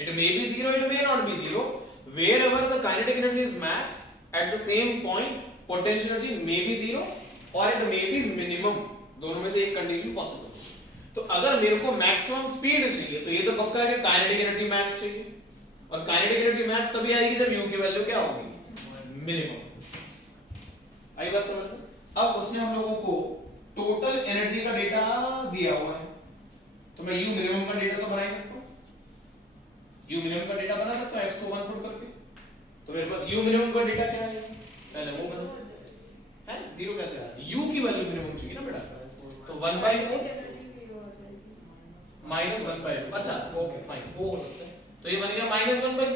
It may be zero, it may not be zero, wherever the kinetic energy is max at the same point potential energy may be zero or it may be minimum, दोनों में से एक कंडीशन पॉसिबल है। तो अगर मेरे को मैक्सिमम स्पीड चाहिए तो ये तो पक्का है कि काइनेटिक एनर्जी मैक्स चाहिए, और काइनेटिक एनर्जी मैक्स तभी आएगी जब u की वैल्यू क्या होगी, मिनिमम। आई बात समझ में? अब उसने हम लोगों को टोटल एनर्जी का डेटा दिया हुआ है, तो मैं u मिनिमम का डेटा तो बना ही सकता हूं, u मिनिमम का डेटा बना सकता हूं x को 1 पुट करके। तो मेरे पास u मिनिमम का डेटा क्या है, पहले वो बना है, जीरो कैसे आया, u की वैल्यू मिनिमम चाहिए ना बेटा, तो 1/4 माइनस 1/2, अच्छा ओके फाइन, वो हो सकता है, तो ये बन गया -1/4,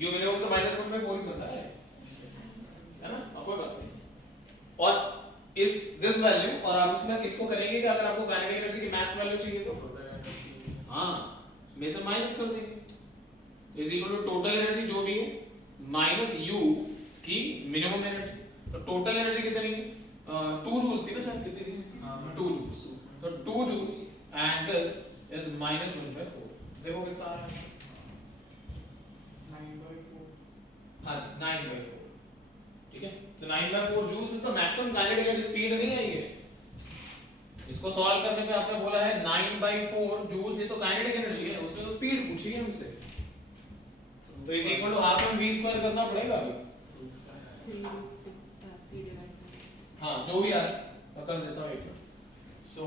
u मिनिमम तो -1/4 ही बनता है ना, अब कोई बात नहीं। और इस दिस वैल्यू, और आप इसमें इसको करेंगे कि अगर आपको काइनेटिक एनर्जी की मैक्स वैल्यू चाहिए तो हाँ में से माइनस कर देंगे, is equal to total energy जो भी है माइनस u की मिनिमम एनर्जी। तो टोटल एनर्जी कितनी है, 2 जूल्स थी ना शायद, कितनी थी, 2 जूल्स, तो 2 जूल्स एंड दिस इज -1/4, देखो कितना आ रहा है, 9/4। हाँ 9/4, ठीक है। तो 9/4 joules is the maximum kinetic energy, speed नहीं है ये, इसको सॉल्व करने पे आपने बोला है 9/4 जूल्स, ये तो काइनेटिक एनर्जी है, उसने तो स्पीड पूछी है हमसे, तो is equal to half m v square करना पड़ेगा अभी, 3 डिवाइड हाँ जो भी आ रहा है मैं कर देता हूं एक बार। So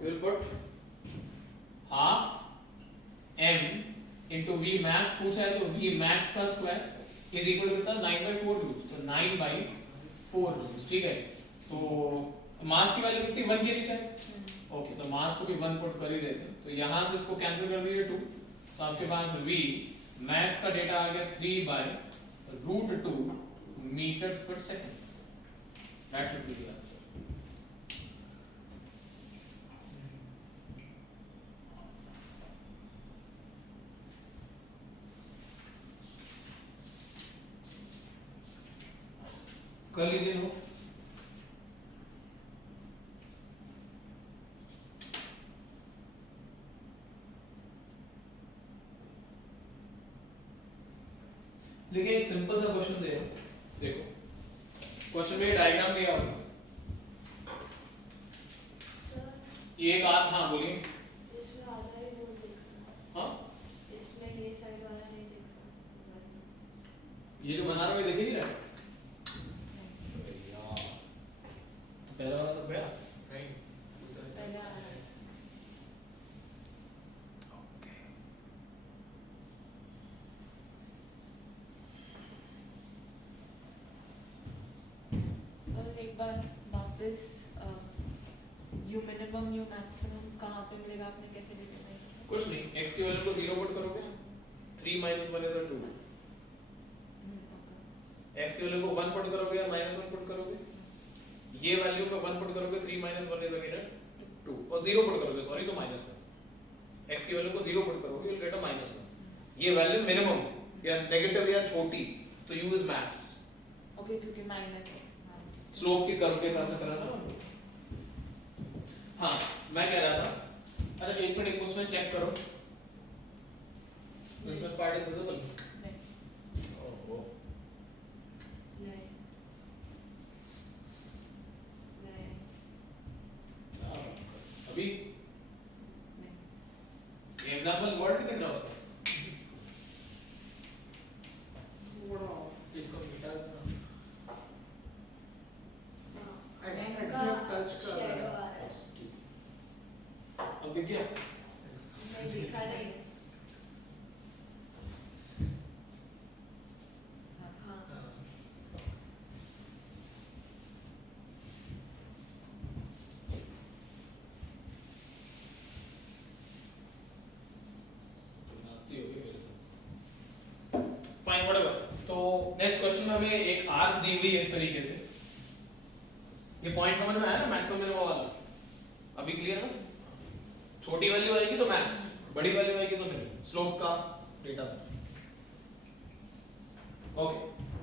will put half m into v max पूछा है, तो v max का स्क्वायर इज इक्वल टू कितना, 9/4 जूल्स, तो 9/4 जूल्स, ठीक है। तो मास की वैल्यू कितनी, 1 kg शायद, ओके, तो मास को भी 1 पुट कर ही देते हैं, तो यहां से इसको कैंसिल कर दीजिए 2, तो आपके पास v मैक्स का डेटा आ गया 3/√2 मीटर्स पर second, that should be the answer. कर लीजिए नोट, देखिए एक सिंपल सा क्वेश्चन दे रहा हूं, देखो क्वेश्चन में डायग्राम दिया होगा, ये एक आध, हाँ बोलिए, इसमें आधा ही बोल देखना, हाँ इसमें ये साइड वाला नहीं देखना, ये जो बना रहा हूं ये देख ही नहीं रहा है, यार तो पहला वाला सब गया नहीं पहले आ रहा है। सर एक बार वापस यू मिनिमम यू मैक्सिमम कहाँ पे मिलेगा, आपने कैसे डिटरमाइन किया? कुछ नहीं, x की वैल्यू को 0 पुट करोगे, 3 - 1 is 2, x की वैल्यू को 1 पुट करोगे या -1 पुट करोगे, ये वैल्यू में 1 पुट करोगे, 3 - 1 is 2, और 0 पुट करोगे सॉरी तो -1, x की वैल्यू को 0 पुट करोगे यू विल गेट अ -1, ये वैल्यू मिनिमम या नेगेटिव या छोटी तो u इज मैक्स, ओके क्योंकि माइनस है, स्लोप की कर्व के हिसाब से करा था। हाँ मैं कह रहा था, अच्छा एक मिनट उसमें चेक करो, इसमें पार्ट इज विजिबल, नहीं ओह नहीं नहीं अभी नहीं ये एग्जांपल वर्ड भी दिख रहा है उसका, इसको मिटा देना, एग्जैक्ट टच कर शेडो रहा आ है। रहा है, अब दिख गया, नहीं दिखा नहीं, हाँ आती होगी मेरे साथ, फाइन व्हाटएवर। तो नेक्स्ट क्वेश्चन में हमें एक आर्क दी हुई है इस तरीके से, ये पॉइंट समझ में आया ना मैक्सिमम मिनिमम वाला, अभी क्लियर है ना, छोटी वैल्यू आएगी तो मैक्स, बड़ी वैल्यू आएगी तो मिनिमम, स्लोप का डेटा। ओके,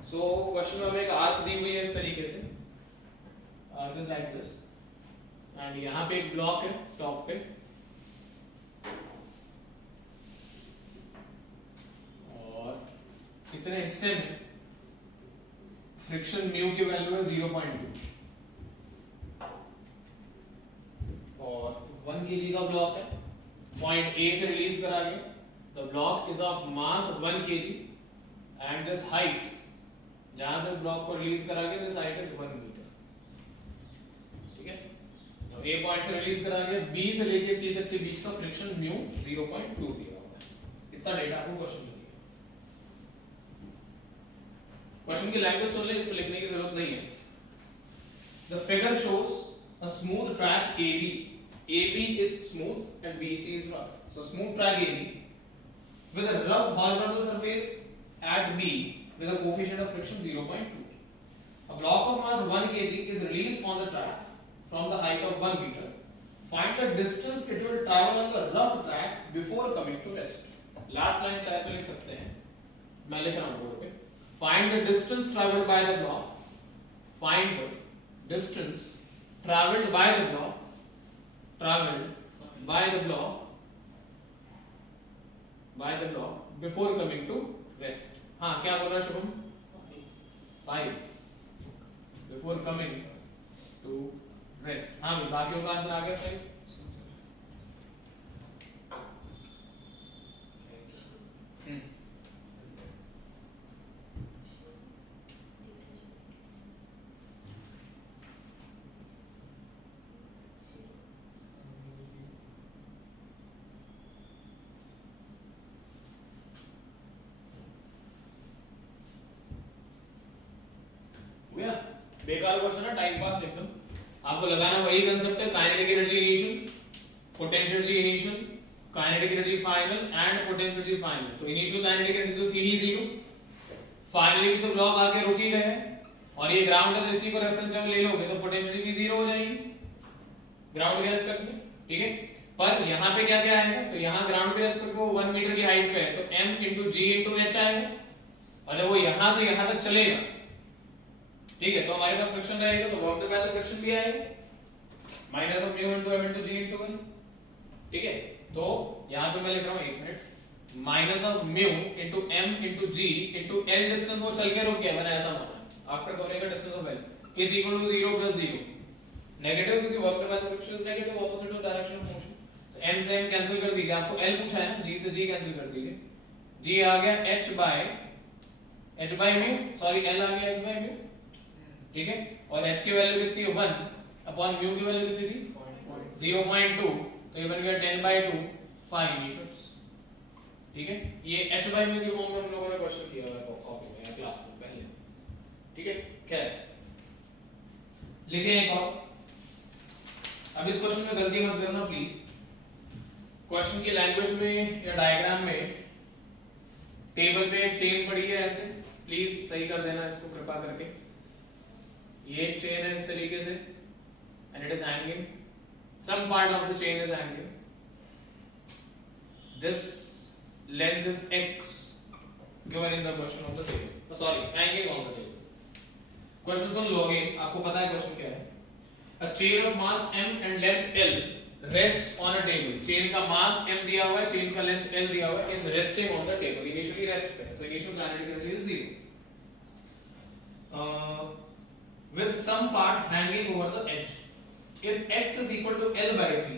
सो क्वेश्चन में हमें एक आर्क दी हुई है इस तरीके से, arc is like this, and यहाँ पे एक ब्लॉक है टॉप पे, और इतने हिस्से में फ्रिक्शन म्यू की वैल्यू है 0.2, और 1 kg का ब्लॉक है, पॉइंट ए से रिलीज करा गया, the block is of mass 1 kg and this height, जहां से इस ब्लॉक को रिलीज करा गया, दिस हाइट इज 1 मीटर। ठीक है, तो ए पॉइंट से रिलीज करा गया, बी से लेके सी तक के बीच का फ्रिक्शन म्यू 0.2 दिया हुआ है। इतना डेटा आपको क्वेश्चन में दिया। क्वेश्चन की लैंग्वेज सुन ले, इसको लिखने की जरूरत नहीं है। The figure shows a smooth track AB, AB is smooth and BC is rough, so smooth track AB with a rough horizontal surface at B with a coefficient of friction 0.2. A block of mass 1 kg is released on the track from the height of 1 meter. Find the distance it will travel on the rough track before coming to rest. Last line चाहे तो लिख सकते हैं, मैं लिख रहा हूँ बोर्ड पे। Find the distance traveled by the block. Find the distance traveled by the block. Traveled by the block before coming to rest. हाँ, क्या बोल रहा है Shubham? 5 before coming to rest. हाँ, बाकियों का आंसर आ गया 5? बेकार क्वेश्चन है, टाइम पास एकदम। आपको लगाना वही कंसेप्ट है, kinetic energy initial, potential energy initial, kinetic energy final and potential energy final. तो इनिशियल काइनेटिक एनर्जी तो थी ही 0, फाइनली भी तो ब्लॉक आके रुक ही गए, और ये ग्राउंड है तो इसी को रेफरेंस लेवल ले लोगे तो पोटेंशियल भी 0 हो जाएगी ग्राउंड के रेस्पेक्ट में। ठीक है, पर यहाँ पे क्या क्या आएगा, तो यहाँ ग्राउंड के रेस्पेक्ट में 1 मीटर की हाइट पे है तो m × g × h आएगा, और जब वो यहाँ से यहाँ तक चलेगा, ठीक है, तो हमारे पास फ्रिक्शन रहेगा, तो work done by the friction भी आएगा minus of mu into m into g into 1। ठीक है, तो यहां पे मैं लिख रहा हूं 1 minute, minus of mu into m into g into l, distance वो चल के रुक गया, मैंने ऐसा माना after covering the distance of l is equal to 0 + 0, negative, क्योंकि work done by the friction is negative, opposite of direction of motion. तो m से m कैंसिल कर दीजिए, आपको l पूछा है ना, g से g कैंसिल कर दीजिए, g आ गया h by mu, sorry l आ गया h बाय म्यू। ठीक है, और h की वैल्यू कितनी है 1 अपॉन म्यू की वैल्यू कितनी थी 0.2, तो ये बन गया 10/2 5 मीटर्स। ठीक है, ये h बाय म्यू की फॉर्म में हम लोगों ने क्वेश्चन किया है कॉपी में या क्लास में पहले। ठीक है, क्या है लिखे एक और। अब इस क्वेश्चन में गलती मत करना प्लीज, क्वेश्चन की लैंग्वेज में या डायग्राम में टेबल पे एक चेन पड़ी है ऐसे, प्लीज सही कर देना इसको कृपा करके। ये एक चेन है इस तरीके से and it is hanging, some part of the chain is hanging, this length is x given in the question of the table, sorry hanging on the table। Question soon low again, आपको पता है क्वेश्चन क्या है। a chain of mass m and length l rests on a table, chain का मास m दिया हुआ है, चेन का लेंथ l दिया हुआ है, is resting on the table, initially rest पे है, तो initial kinetic energy is 0 with some part hanging over the edge। If x is equal to L/3,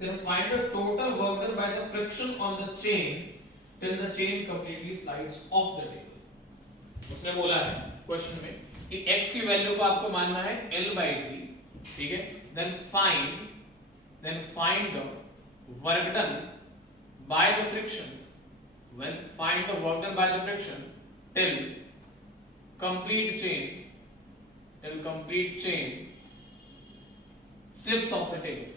then find the total work done by the friction on the chain till the chain completely slides off the table। उसने बोला है क्वेश्चन में कि x की वैल्यू को आपको मानना है L/3, ठीक है, then find the work done by the friction, find the work done by the friction till complete chain slips off the table,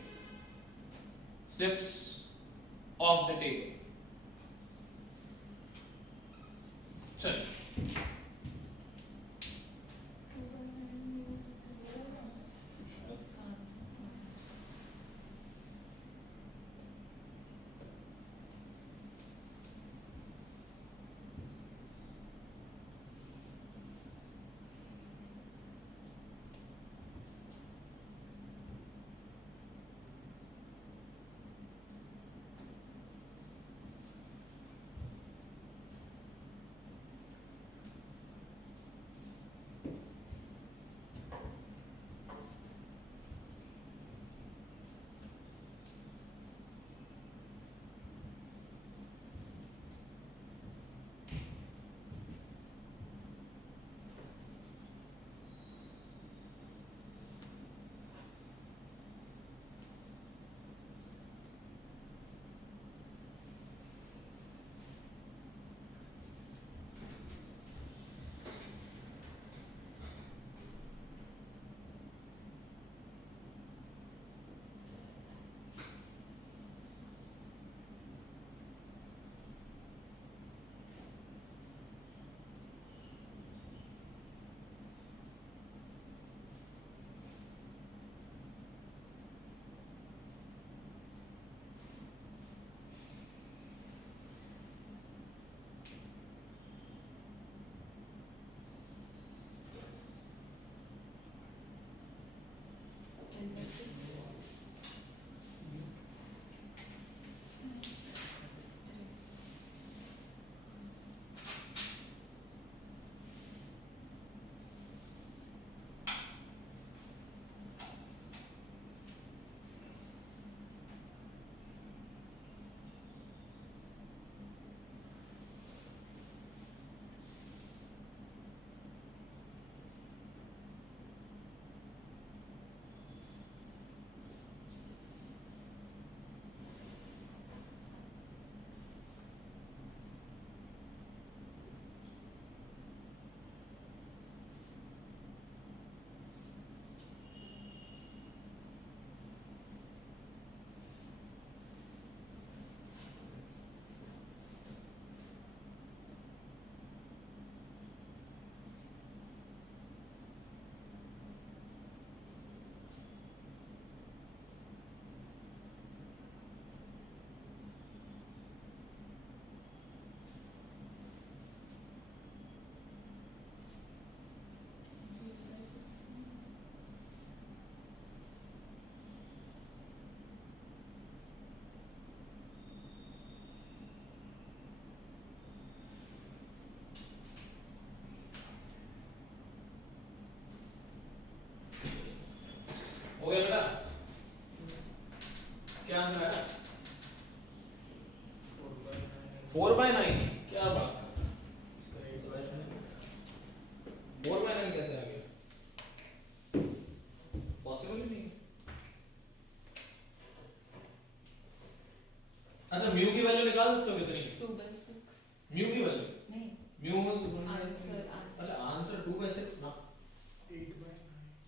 चलिए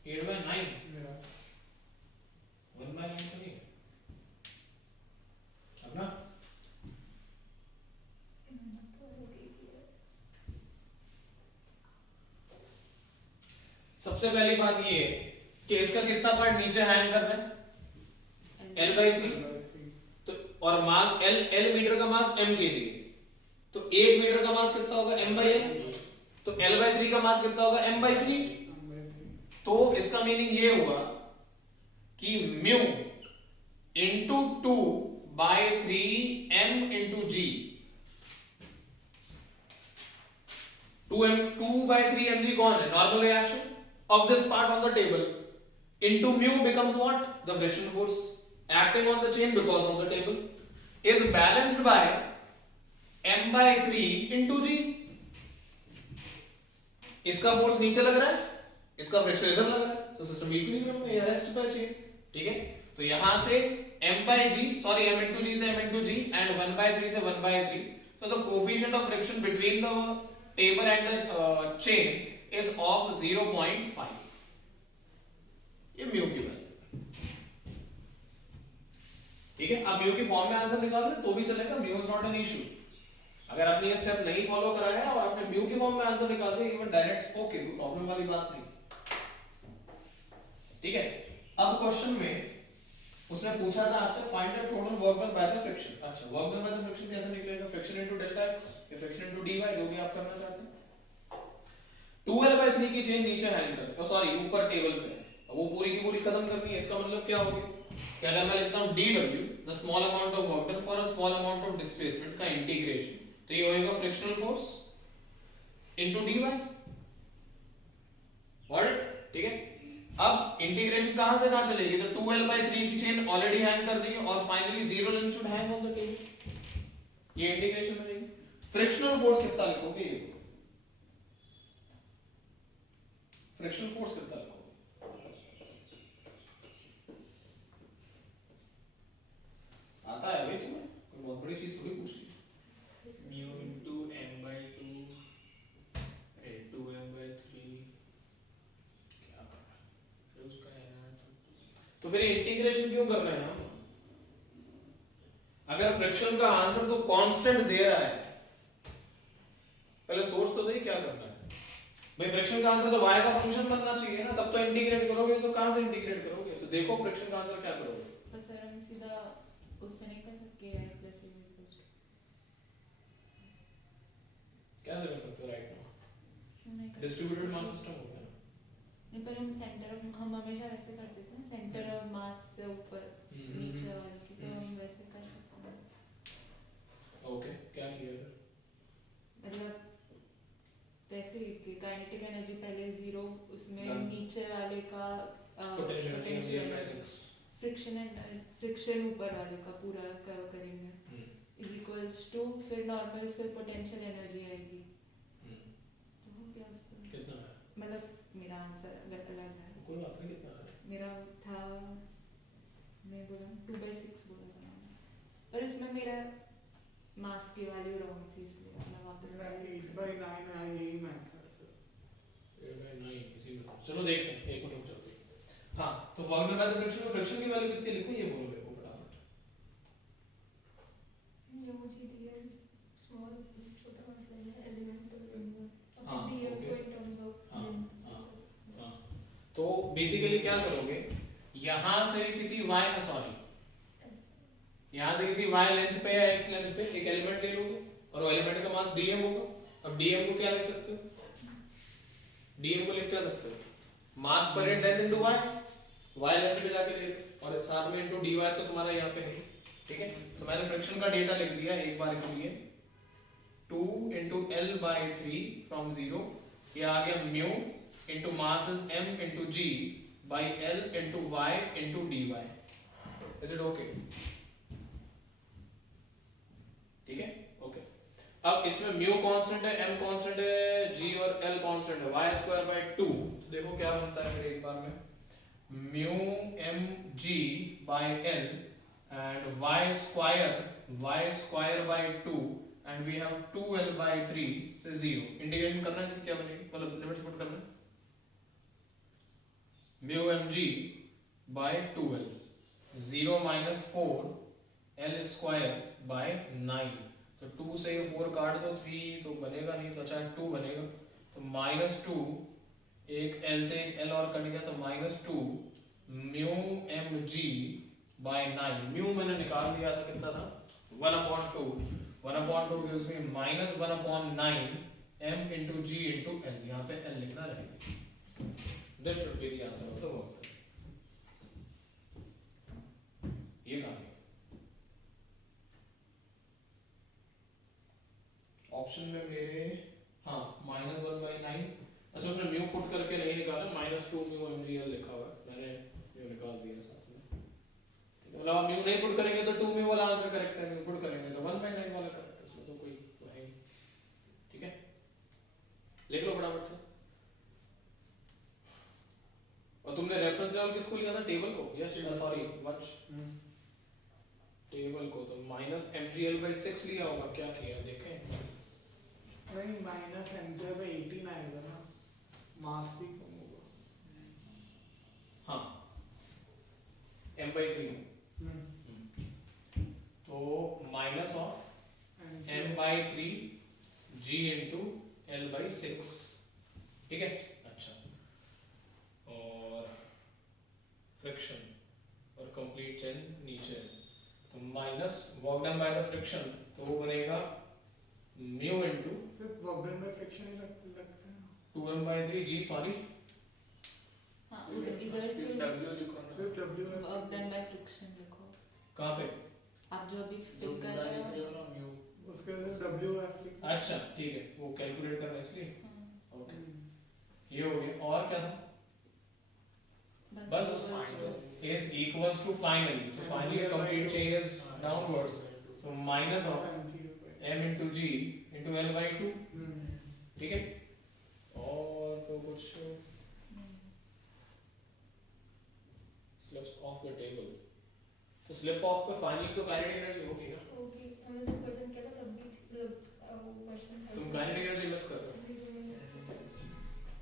8/9 Yeah. 1/9 तो नहीं अब ना सबसे पहली बात ये है कि इसका कितना पार्ट नीचे हैंग करना है L/3 तो और मास L मीटर का मास m kg तो 1 मीटर का मास कितना होगा m/l तो L/3 का मास कितना होगा m/3 तो इसका मीनिंग ये हुआ कि mu into 2/3 m into g 2/3 mg कौन है normal reaction of this part on the table into mu becomes what the friction force acting on the chain because of the table is balanced by m/3 into g इसका फोर्स नीचे लग रहा है इसका फ्रिक्शन इधर लग रहा है तो सिस्टम इक्विलिब्रियम में या रेस्ट पर चेन ठीक है तो यहां से m/g sorry m into g से m into g and 1/3 से 1/3 so the coefficient of friction between the table and the chain is of 0.5 ये म्यू की वैल्यू ठीक है अब म्यू की फॉर्म में आंसर निकाल दे तो भी चलेगा mu is not an issue अगर आपने ये स्टेप नहीं फॉलो करा है और आपने म्यू की फॉर्म में आंसर निकाल दिया इवन डायरेक्ट ओके कोई प्रॉब्लम वाली बात नहीं ठीक है अब क्वेश्चन में उसने पूछा था आपसे find the total work done by the friction अच्छा work done by the friction कैसे निकलेगा फ्रिक्शन इनटू डेल्टा x या फ्रिक्शन इनटू dy जो भी आप करना चाहते हैं 2L/3 की चेन नीचे हैंग कर सॉरी ऊपर टेबल पे है अब वो पूरी की पूरी खत्म करनी है इसका मतलब क्या होगा कि अगर मैं लिखता हूं dw the small amount of work done for a small amount of displacement का इंटीग्रेशन तो ये होएगा frictional force into dy what ठीक है अब इंटीग्रेशन कहां से कहां चलेगी तो 2L/3 की चेन ऑलरेडी हैंग कर रही है और finally zero length should hang on the table ये इंटीग्रेशन बनेगी फ्रिक्शनल फोर्स कितना लिखोगे ये फ्रिक्शनल फोर्स कितना लिखोगे आता है भाई तुम्हें कोई बहुत बड़ी चीज थोड़ी पूछ ली mu into m/2 into m/3 क्या कर रहा है फिर उसका nr तो फिर इंटीग्रेशन क्यों कर रहे हैं हम अगर फ्रिक्शन का आंसर तो कांस्टेंट दे रहा है पहले सोच तो सही क्या करना है भाई फ्रिक्शन का आंसर तो y का फंक्शन बनना चाहिए ना तब तो इंटीग्रेट करोगे तो कहां से इंटीग्रेट करोगे तो देखो फ्रिक्शन का आंसर क्या करोगे बस सर हम सीधा उससे नहीं कर सकते x प्लस u इक्वल्स कैसे कर सकते हो राइट नाउ टू नहीं कर डिस्ट्रीब्यूटेड मास सिस्टम होता है ना नहीं पर हम सेंटर हम हमेशा वैसे करते थे ना सेंटर ऑफ मास से ऊपर नीचे वाले की तो हम वैसे कर सकते हैं ओके क्या किया फिर मतलब वैसे कि काइनेटिक एनर्जी पहले जीरो उसमें Done. नीचे वाले का पोटेंशियल एनर्जी m/6 फ्रिक्शन ऊपर वाले का पूरा करेंगे इज इक्वल्स टू फिर नॉर्मल से पोटेंशियल एनर्जी आएगी तो हो गया उससे कितना है मतलब मेरा आंसर अगर अलग है कोई बात नहीं कितना है मेरा था मैं बोला 2/6 बोला था मैंने पर इसमें मेरा मास की वैल्यू रॉन्ग थी इसलिए मैं वापस मेरा 8/9 है यही मैथ है सर 8/9 इसी में था। चलो देखते हैं एक मिनट रुक जाओ हाँ तो work done by the friction की वैल्यू कितनी लिखो ये बोलो मेरे को फटाफट ये मुझे दिया स्मॉल छोटा मसला है एलिमेंट हाँ, और डीएफ okay. को इन टर्म्स ऑफ हाँ तो बेसिकली क्या करोगे यहां से किसी y सॉरी यहां से किसी y लेंथ पे या x लेंथ पे एक एलिमेंट ले लोगे और वो एलिमेंट का मास dm होगा अब dm को क्या लिख सकते हो dm को लिख क्या सकते हो mass per unit length into y length पे जाके ले लो और साथ में इनटू dy तो तुम्हारा यहां पे है ठीक है तो मैंने फ्रिक्शन का डेटा लिख दिया एक बार के लिए 2 into L/3 from 0 ये आ गया mu into mass is m into g by L into y into dy is it okay ठीक है ओके अब इसमें mu कांस्टेंट है m कांस्टेंट है g और L कांस्टेंट है y square by 2 देखो क्या बनता है फिर एक बार में mu m g by L and y square by 2 and we have 2L/3 से 0 इंटीग्रेशन करना है इसकी क्या बनेगी मतलब लिमिट्स पुट करना है mu mg by 2l, 0 minus 4 l square by 9। तो 2 से 4 काट दो 3 तो बनेगा नहीं, तो अच्छा 2 बनेगा, तो -2, एक l से एक l और कट गया तो -2 म्यू mg by 9। म्यू मैंने निकाल दिया था, कितना था 1/2, 1/2 gives me -1/9 m into g into l, यहाँ पे l लिखना रहेगा। This should be the answer of the work। ये कहाँ गया? ऑप्शन में मेरे हाँ -1/9, अच्छा उसने म्यू पुट करके नहीं निकाला, -2 म्यू mgl लिखा हुआ है, मैंने म्यू निकाल दिया साथ में। मतलब आप म्यू नहीं पुट करेंगे तो 2 म्यू वाला आंसर करेक्ट है, म्यू पुट करेंगे तो 1/9 वाला करेक्ट है, इसमें तो कोई वो है नहीं। ठीक है, लिख लो फटाफट से। और तुमने रेफरेंस लेवल किसको लिया था, टेबल को? यस सॉरी वंश, टेबल को। तो -mgl/6 लिया होगा, क्या किया देखें? नहीं -mg/18 आएगा ना, मास भी कम होगा। हाँ m/3, तो minus of m/3 g into l/6। ठीक है, अच्छा। और फ्रिक्शन और कंप्लीट चेन नीचे है, तो minus work done by the friction, तो वो बनेगा म्यू इनटू सिर्फ वर्क डन बाय फ्रिक्शन ही लगता है ना, 2m/3 g, सॉरी हाँ इधर से W लिखो ना, सिर्फ w है। वर्क डन बाय फ्रिक्शन लिखो। कहाँ पे? आप जो अभी जो फिल कर पूरा रहे लिख रहे हो हो ना म्यू, उसके अंदर wf लिखो। अच्छा ठीक है, वो कैलकुलेट करना है इसलिए। हाँ, ओके, ये हो गया। और क्या था? बस is equals to finally, so finally complete chain is downwards, so minus of m into g into l/2। ठीक है, और तो कुछ slips off the table, तो slip off पे फाइनली तो काइनेटिक एनर्जी होगी ना, ओके हमने जो क्वेश्चन किया था तब भी वो क्वेश्चन था, तुम काइनेटिक एनर्जी मिस कर रहे हो।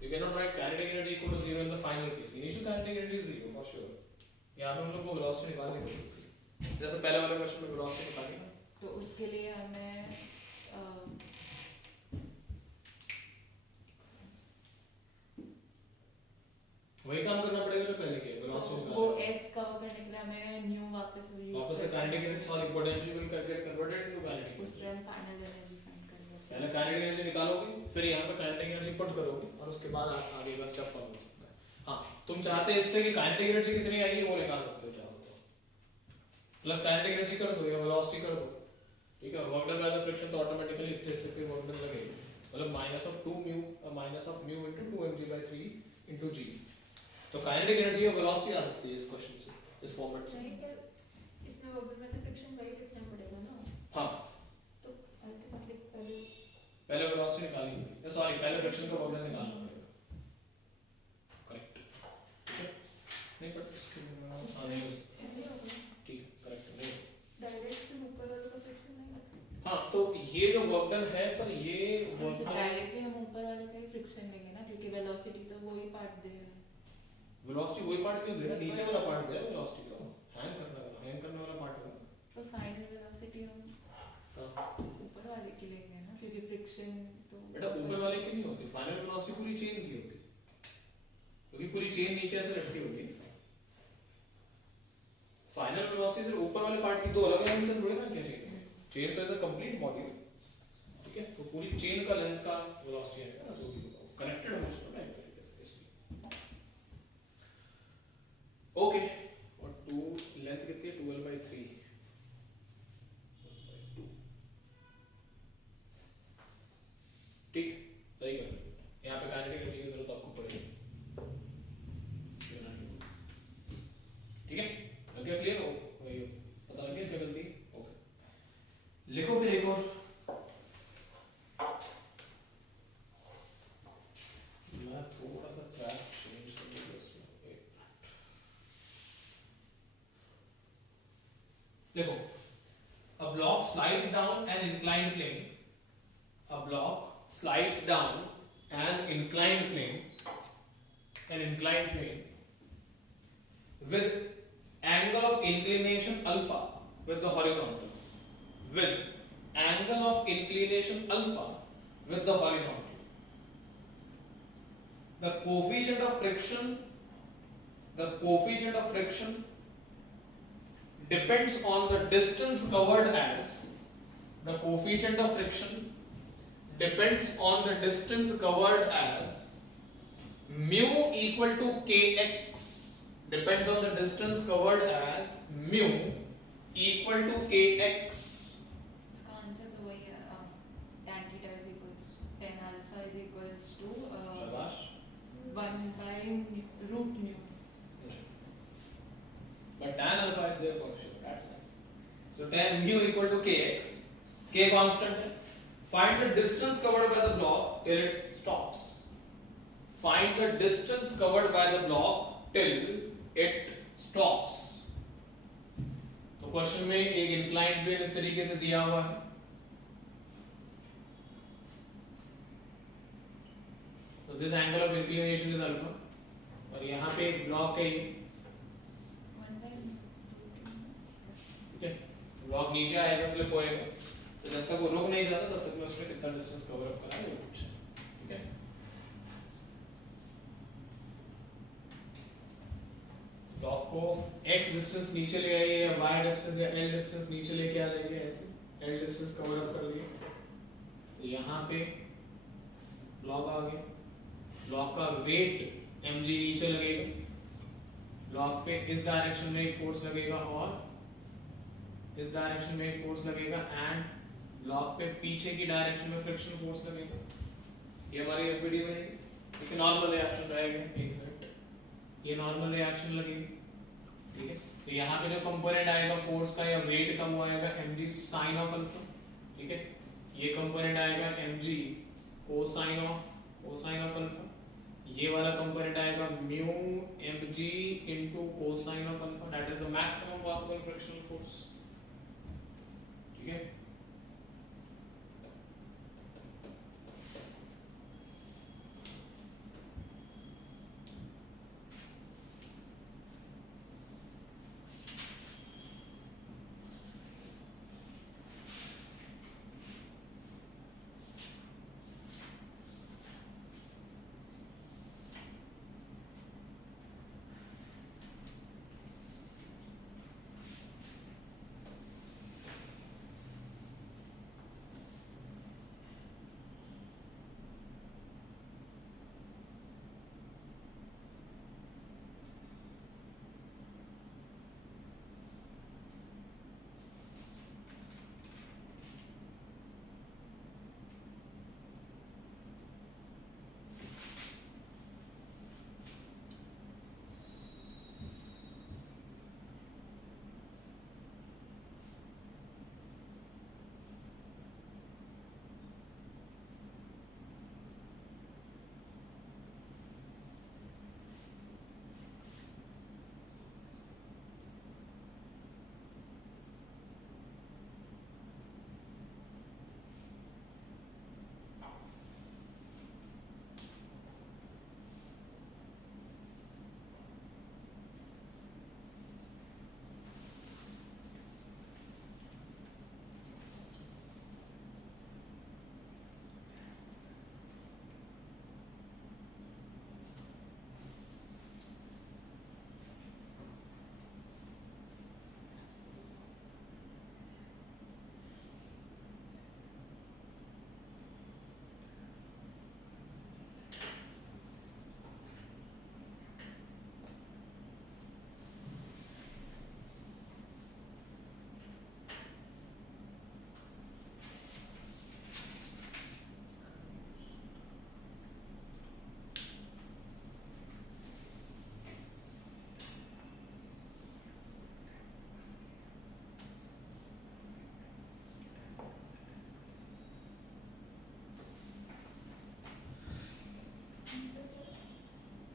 You cannot write kinetic energy equal to 0 in the final case. Initial kinetic energy is 0 for sure। यहाँ पे हम लोग को velocity निकालनी पड़ेगी, जैसे पहले वाले क्वेश्चन में velocity निकाली ना। तो उसके लिए हमें वही काम करना पड़ेगा जो पहले किया, velocity तो वो निकालना। s कवर करने के लिए हमें न्यू वापस यूज वापस से kinetic energy sorry potential will get converted into kinetic उससे energy। हम फाइनल एनर्जी फाइंड करेंगे। पहले kinetic energy निकालोगे, फिर यहाँ पे kinetic energy put करोगे, और उसके बाद आप आगे का स्टेप फॉलो कर सकते हैं। हाँ, तुम चाहते हैं इससे कि kinetic energy कितनी आएगी वो निकाल सकते हो चाहो तो, प्लस kinetic energy कर दो या velocity कर दो। ठीक है, work done by the friction तो ऑटोमेटिकली इतने से पे वर्क डन लगेगा, मतलब -2 into 2mg/3 into g। तो काइनेटिक एनर्जी और वेलोसिटी आ सकती है इस क्वेश्चन से, इस फॉर्मेट से। नहीं पर इसमें वर्क डन बाय फ्रिक्शन वही लिखना पड़ेगा ना, हाँ, तो अल्टीमेटली पहले वेलोसिटी निकालनी पड़ेगी, सॉरी पहले फ्रिक्शन का वर्क डन निकालना पड़ेगा। करेक्ट, ठीक है, नहीं पर इसके हाँ नहीं ऐसे होगा ठीक है, करेक्ट नहीं। डायरेक्ट से ऊपर वाले का फ्रिक्शन नहीं लग सकता। हाँ, तो ये जो वर्क डन है, पर ये वर्क डन डायरेक्टली हम ऊपर वाले का ही फ्रिक्शन लेंगे ना, क्योंकि वेलोसिटी तो वो ही पार्ट दे रहा है। वेलोसिटी वही पार्ट क्यों दे रहा है, नीचे वाला पार्ट दे रहा है वेलोसिटी का, हैंग करने वाला पार्ट है। तो फाइनल वेलोसिटी हम ऊपर वाले की लेंगे ना, क्योंकि फ्रिक्शन तो बेटा ऊपर वाले की नहीं होती, फाइनल वेलोसिटी पूरी चेन की होगी, क्योंकि पूरी चेन नीचे ऐसे रखती होगी। फाइनल वेलोसिटी सिर्फ ऊपर वाले पार्ट की, दो अलग अलग हिस्से थोड़ी ना क्या चेन तो ऐसा कंप्लीट मॉड्यूल। ठीक है, तो पूरी चेन का लेंथ का वेलोसिटी है ना, जो भी कनेक्टेड हो उसको ना एक तरीके से इसलिए। ओके, और 2 लेंथ कितनी है, 12/3 ठीक, सही कर रहे हो। यहाँ पे काइनेटिक एनर्जी की जरूरत आपको पड़ेगी। ठीक है, लग गया क्लियर हो, वही पता लग गया क्या गलती। ओके, लिखो फिर एक और। मैं थोड़ा सा ट्रैक चेंज कर दूंगा इसमें, एक देखो, a block slides down an inclined plane, a block slides down an inclined plane with angle of inclination alpha with the horizontal. With angle of inclination alpha with the horizontal. The coefficient of friction depends on the distance covered as mu equal to kx, depends on the distance covered as mu equal to kx. इसका आंसर तो वही है, tan theta is equals tan alpha is equals to शाबाश. 1 by root mu. But tan alpha is there for sure. That's nice. So tan mu equal to kx, k constant. Find the distance covered by the block till it stops. Find the distance covered by the block till it stops. तो क्वेश्चन में एक इंक्लाइंड प्लेन इस तरीके से दिया हुआ है. So this angle of inclination is alpha. और यहाँ पे एक ब्लॉक है ये. 1 by ठीक है, ब्लॉक नीचे आएगा, स्लिप होएगा. तो जब तक वो रुक नहीं जाता तब तक मैं उसमें कितना डिस्टेंस कवर अप करा है वो पूछा. ठीक है, ब्लॉक को x डिस्टेंस नीचे ले आइए या y डिस्टेंस या l डिस्टेंस नीचे लेके आ जाइए. ऐसे l डिस्टेंस कवर अप कर दिए तो यहाँ पे ब्लॉक आ गया. ब्लॉक का वेट mg नीचे लगेगा. ब्लॉक पे इस डायरेक्शन में एक फोर्स लगेगा और इस डायरेक्शन में एक फोर्स लगेगा एंड ब्लॉक पे पीछे की डायरेक्शन में फ्रिक्शन फोर्स लगेगा. ये हमारी एफबीडी बनेगी. ठीक है, नॉर्मल रिएक्शन रहेगा. एक मिनट, ये नॉर्मल रिएक्शन लगेगी. ठीक है, तो यहाँ पे जो कंपोनेंट आएगा फोर्स का या वेट का वो आएगा mg sin ऑफ अल्फा. ठीक है, ये कंपोनेंट आएगा mg कोसाइन ऑफ अल्फा. ये वाला कंपोनेंट आएगा mu mg into cosine of alpha. That is the maximum possible frictional force. ठीक है,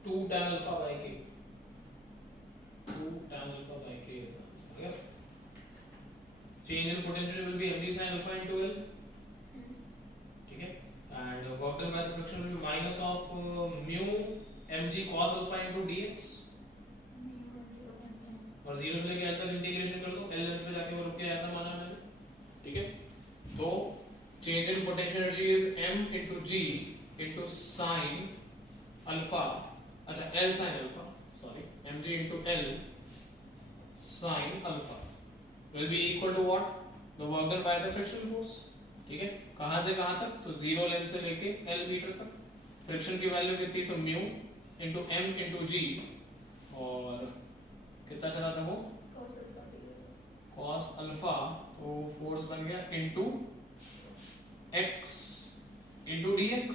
to tan alpha by k. 2 tan alpha by k is the answer. Yep. Change in potential will be mg sin alpha into L. ठीक है, and work done by the friction will be minus of mu mg cos alpha into dx. और 0 से लेके l तक इंटीग्रेशन कर दो, l लेंथ पे जाके वो रुक गया, ऐसा माना मैंने, ठीक है। तो change in potential energy is m into g into sin alpha, अच्छा l sin alpha, sorry mg into l sin alpha will be equal to what? The work done by the friction force, ठीक है। कहां से कहां तक? तो 0 लेंथ से लेके l मीटर तक। फ्रिक्शन की वैल्यू कितनी? तो mu into m into g, और कितना चला था वो? cos अल्फा, तो फोर्स बन गया into x into dx।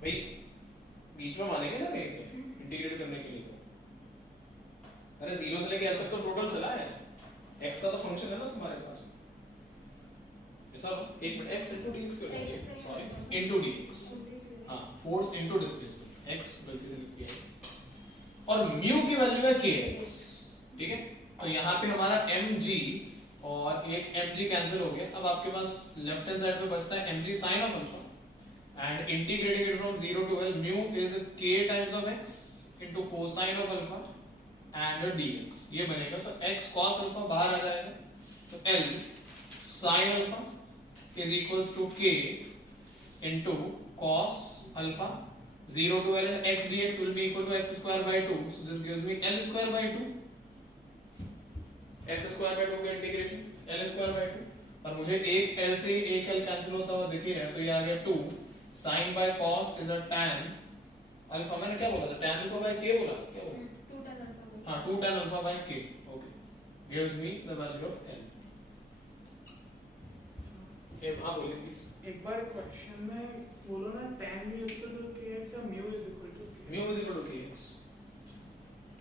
भाई बीच में मानेंगे ना कहीं इंटीग्रेट करने के लिए, तो अरे 0 से लेके l तक तो टोटल चला है, x का तो फंक्शन है ना तुम्हारे पास, ऐसा एक मिनट x into dx कर लेंगे, सॉरी into dx, हाँ फोर्स into डिस्प्लेसमेंट, x गलती से लिख दिया है, और म्यू की वैल्यू है kx, ठीक है। तो यहाँ पे हमारा mg और एक mg कैंसिल हो गया, अब आपके पास लेफ्ट हैंड साइड पे बचता है mg sin of alpha, and integrating it from 0 to l, mu is k times of x into cosine of alpha and dx, ये बनेगा। तो x cos alpha बाहर आ जाएगा, तो l sin alpha is equals to k into cos alpha, 0 to l, and x dx will be equal to x square by 2, so this gives me l square by 2, x square by 2 का इंटीग्रेशन l square by 2, और मुझे एक l से एक l कैंसिल होता हुआ दिख ही रहा है, तो ये आ गया 2 sin by cos is a tan alpha, मैंने क्या बोला था? tan alpha by k बोला, क्या बोला? 2 tan alpha. हाँ 2 tan alpha by k, okay, gives me the value of l। हाँ बोलिए प्लीज। एक बार क्वेश्चन में बोलो ना tan mu is equal to kx और mu is equal to k. mu is equal to kx,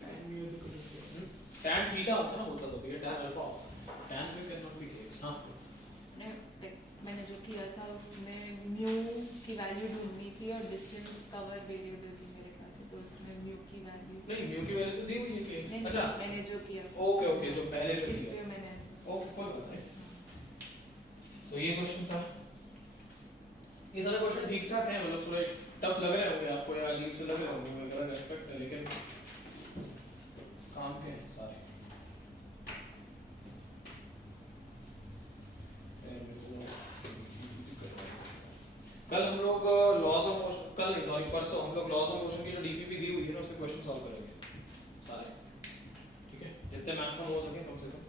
tan mu is equal to k. tan theta होता ना, होता तो ये tan alpha होता, tan mu cannot be kx। हाँ मैंने जो किया था उसमें म्यू की वैल्यू ढूंढनी थी और डिस्टेंस कवर वेरिएबल थी मेरे पास, तो उसमें म्यू की वैल्यू नहीं, mu की वैल्यू तो दी हुई है kx, नहीं, अच्छा मैंने जो किया ओके ओके, जो पहले जो इसलिए किया, मैंने ओके कोई बात नहीं। तो ये क्वेश्चन था, ये सारे क्वेश्चन ठीक ठाक हैं, मतलब थोड़े टफ लग रहे होंगे आपको या अजीब से लग रहे होंगे, मैं गलत एक्सपेक्ट है, लेकिन काम के हैं सारे। कल हम लोग लॉस ऑफ मोशन, कल नहीं सॉरी परसों हम लोग लॉस ऑफ मोशन की जो डीपीपी दी हुई है ना उसके क्वेश्चन सॉल्व करेंगे सारे, ठीक है, जितने मैक्सिमम हो सके कम से कम,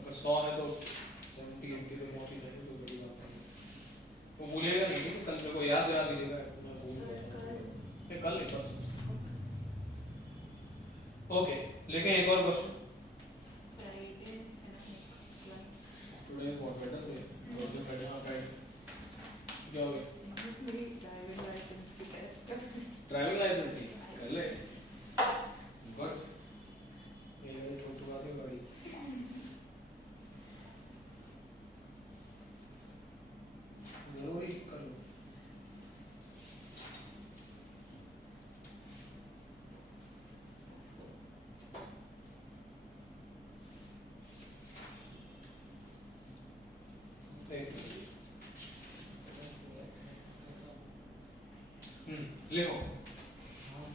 अगर 100 है तो 70 80 तक पहुंच ही जाएंगे, तो बड़ी बात नहीं। वो भूलिएगा नहीं, कल मेरे को याद दिला दीजिएगा, मैं भूल गया, ये कल नहीं परसों, ओके। लेकिन एक और question, Friday next class today is what, Wednesday, Thursday, Friday, हां फ्राइडे, क्या हो गया? मेरी ड्राइविंग लाइसेंस की टेस्ट ड्राइविंग लाइसेंस की कर ले, गुड, ये मेरे छोटू आ गई गाड़ी, जरूरी कर लो। लिखो,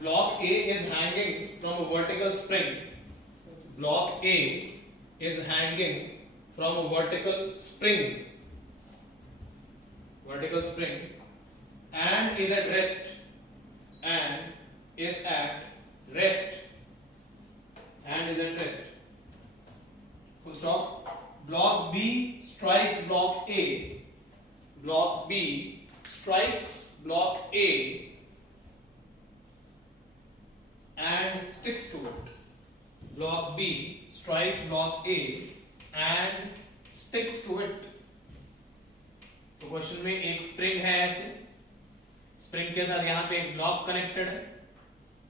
block A is hanging from a vertical spring, block A is hanging from a vertical spring and is at rest, full stop. Block B strikes block A, block B strikes block A and sticks to it, block B strikes block A and sticks to it। तो क्वेश्चन में एक स्प्रिंग है, ऐसे स्प्रिंग के साथ यहाँ पे एक ब्लॉक कनेक्टेड है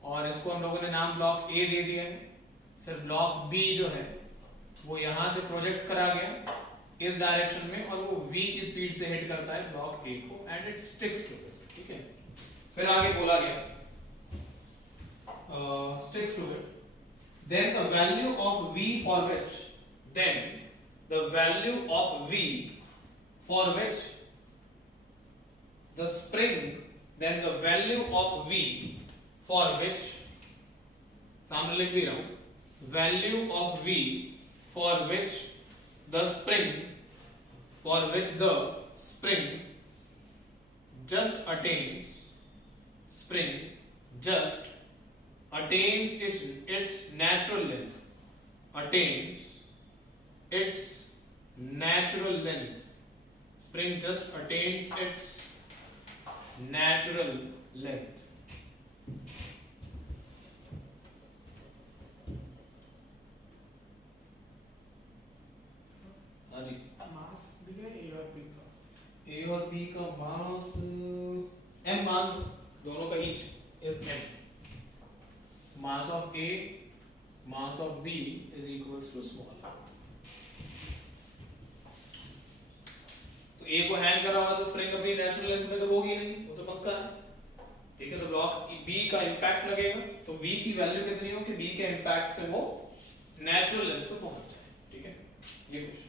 और इसको हम लोगों ने नाम ब्लॉक ए दे दिया है, फिर ब्लॉक बी जो है वो यहाँ से प्रोजेक्ट करा गया इस डायरेक्शन में और वो v की स्पीड से हिट करता है ब्लॉक ए को and it sticks to it, ठीक है। फिर आगे बोला गया sticks to it, then the value of v for which, then the value of v for which the spring, then the value of v for which सामने लिख भी रहा हूं, value of v for which the spring just attains its natural length, spring just attains its natural length. हाँ जी, मास दिया ए और बी का, A और B का मास m मान लो, दोनों का each is m. Mass of A, mass of B is equals to small. तो A को हैंग करा हुआ तो स्प्रिंग अपनी नेचुरल लेंथ में तो होगी नहीं, वो तो पक्का है, ठीक है। तो ब्लॉक B का इंपैक्ट लगेगा, तो V की वैल्यू कितनी हो कि B के इंपैक्ट से वो नेचुरल लेंथ पे पहुंच जाए, ठीक है। ये क्वेश्चन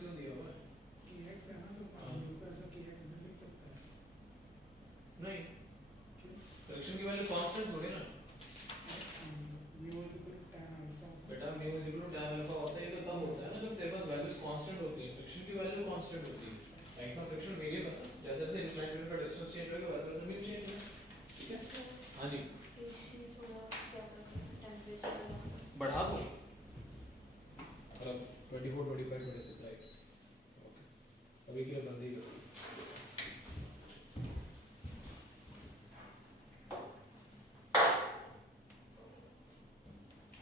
क्यों दिया हुआ है? kx है ना, तो u का ऐसा kx में लिख सकते हैं। नहीं, फ्रिक्शन की वैल्यू कांस्टेंट थोड़ी ना mu is equal to tan alpha। बेटा, mu is equal to tan alpha होता है, ये तो तब होता है ना जब तेरे पास वैल्यूज कांस्टेंट होती है, फ्रिक्शन की वैल्यू कांस्टेंट होती है। राइट ना, फ्रिक्शन वेरी होता है, जैसे जैसे इंक्लाइंड का डिस्टेंस चेंज होगा वैसे वैसे mu चेंज होगा, ठीक है। हां जी, AC थोड़ा ज्यादा टेंपरेचर बढ़ा दो मतलब 24 25 26 राइट, ओके। अभी के लिए बंद ही करो।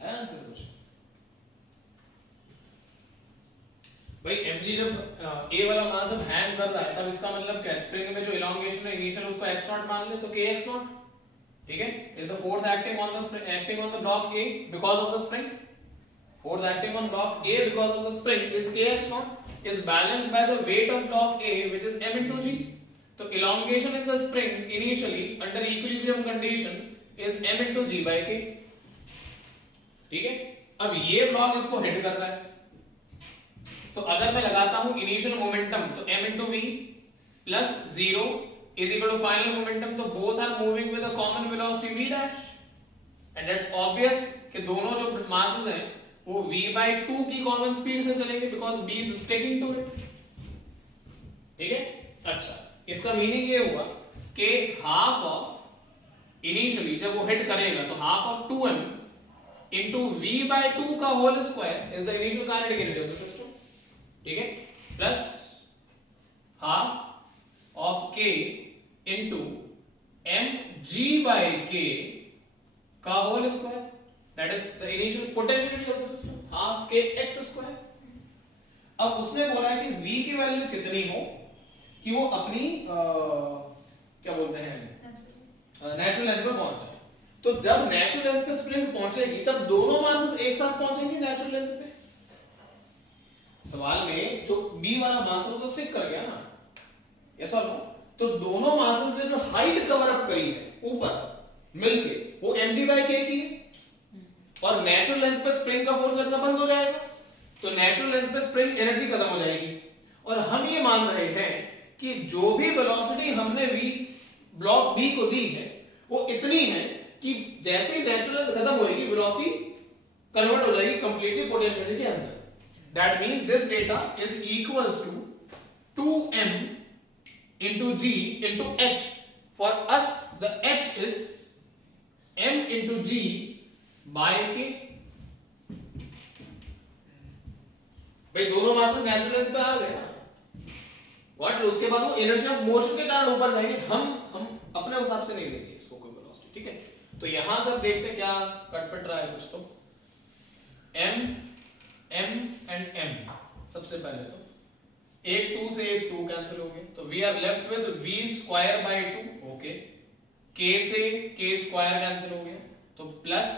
आंसर कुछ भाई, mg जब a वाला मास जब हैंग कर रहा है तब इसका मतलब क्या, स्प्रिंग में जो इलोंगेशन है इनिशियल उसको x नॉट मान ले तो kx नॉट, ठीक है। Is the force acting on the block A because of the spring, force acting on block A because of the spring is kx naught is balanced by the weight of block A which is m into g. तो elongation in the spring initially under equilibrium condition is m into g by k, ठीक है। अब ये ब्लॉक इसको हिट कर रहा है, तो अगर मैं लगाता हूं इनिशियल मोमेंटम तो m into v plus 0 is equal to final momentum, तो both are moving with a common velocity v dash and that's obvious कि दोनों जो masses हैं वो v by 2 की कॉमन स्पीड से चलेंगे because b is sticking to it, ठीक है। अच्छा, इसका मीनिंग ये हुआ कि हाफ ऑफ इनिशियली जब वो हिट करेगा तो half of 2m into v by 2 का whole square is the initial kinetic energy of the system, ठीक है, plus half of k into mg by k का whole square, that is the initial potentiality of the system, half k x square। अब उसने बोला है कि v की वैल्यू कितनी हो कि वो अपनी क्या बोलते हैं नेचुरल लेंथ पे पहुंच जाए। तो जब नेचुरल लेंथ पे स्प्रिंग पहुंचेगी तब दोनों मासेस एक साथ पहुंचेंगे नेचुरल लेंथ पे। सवाल में जो b वाला मास है वो तो स्टिक कर गया ना, यस और नो। तो दोनों मासेस ने जो हाइट कवर अप करी है ऊपर मिलके वो mg by k की है, और नेचुरल लेंथ पे स्प्रिंग का फोर्स लगना बंद हो जाएगा, तो नेचुरल लेंथ पे स्प्रिंग एनर्जी खत्म हो जाएगी। और हम ये मान रहे हैं कि जो भी वेलोसिटी हमने v ब्लॉक b को दी है वो इतनी है कि जैसे ही नेचुरल लेंथ खत्म होएगी वेलोसिटी कन्वर्ट हो जाएगी कंप्लीटली पोटेंशियल के अंदर। That means this data is equals to 2m into g into h। For us the h is m into g by k। भाई दोनों मासेस नेचुरल लेंथ पे आ गए ना। व्हाट, उसके बाद वो इनर्शिया ऑफ मोशन के कारण ऊपर जाएंगे, हम अपने हिसाब से नहीं देंगे इसको कोई वेलोसिटी, ठीक है। तो यहां से अब देखते हैं क्या कटपट रहा है कुछ। तो m एंड m, सबसे पहले तो एक 2 से एक 2 कैंसिल हो गए, तो we are left with v square by 2। Okay, k से k स्क्वायर कैंसिल हो गया, तो प्लस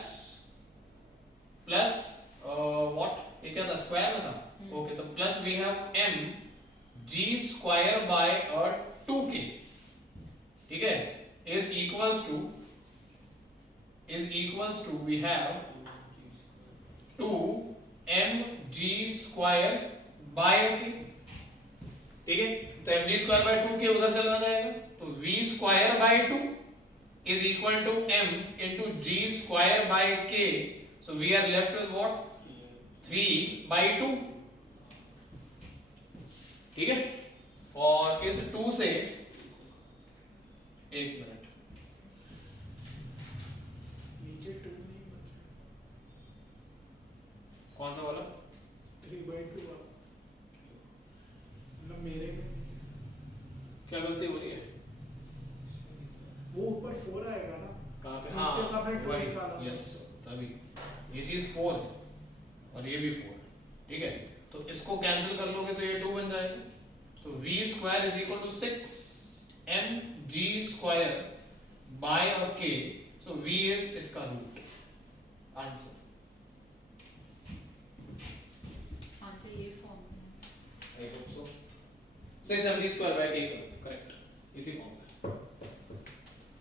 व्हाट, ये क्या था, स्क्वायर में था। ओके, तो plus we have m g square by 2k, ठीक है, is equals to we have 2mg square by k, ठीक है। तो mg स्क्वायर बाय 2k उधर चला जाएगा, तो v square by 2 is equal to m into g square by k, so we are left with what, 3 by 2, ठीक है। और इस 2 से, एक मिनट, नीचे 2 नहीं बचा, कौन सा वाला, 3/2 वाला, मतलब मेरे में क्या गलती हो रही है, वो ऊपर 4 आएगा ना, कहां पे, नीचे सबने 2 वही, निकाला, यस, तभी ये चीज 4 है और ये भी 4, ठीक है। तो इसको कैंसिल कर लोगे तो ये 2 बन जाएगा, तो v square is equal to 6 mg square by और k, सो v इज इसका रूट, आंसर ये फॉर्म में। I hope so 6 mg square by k, correct, इसी फॉर्म में,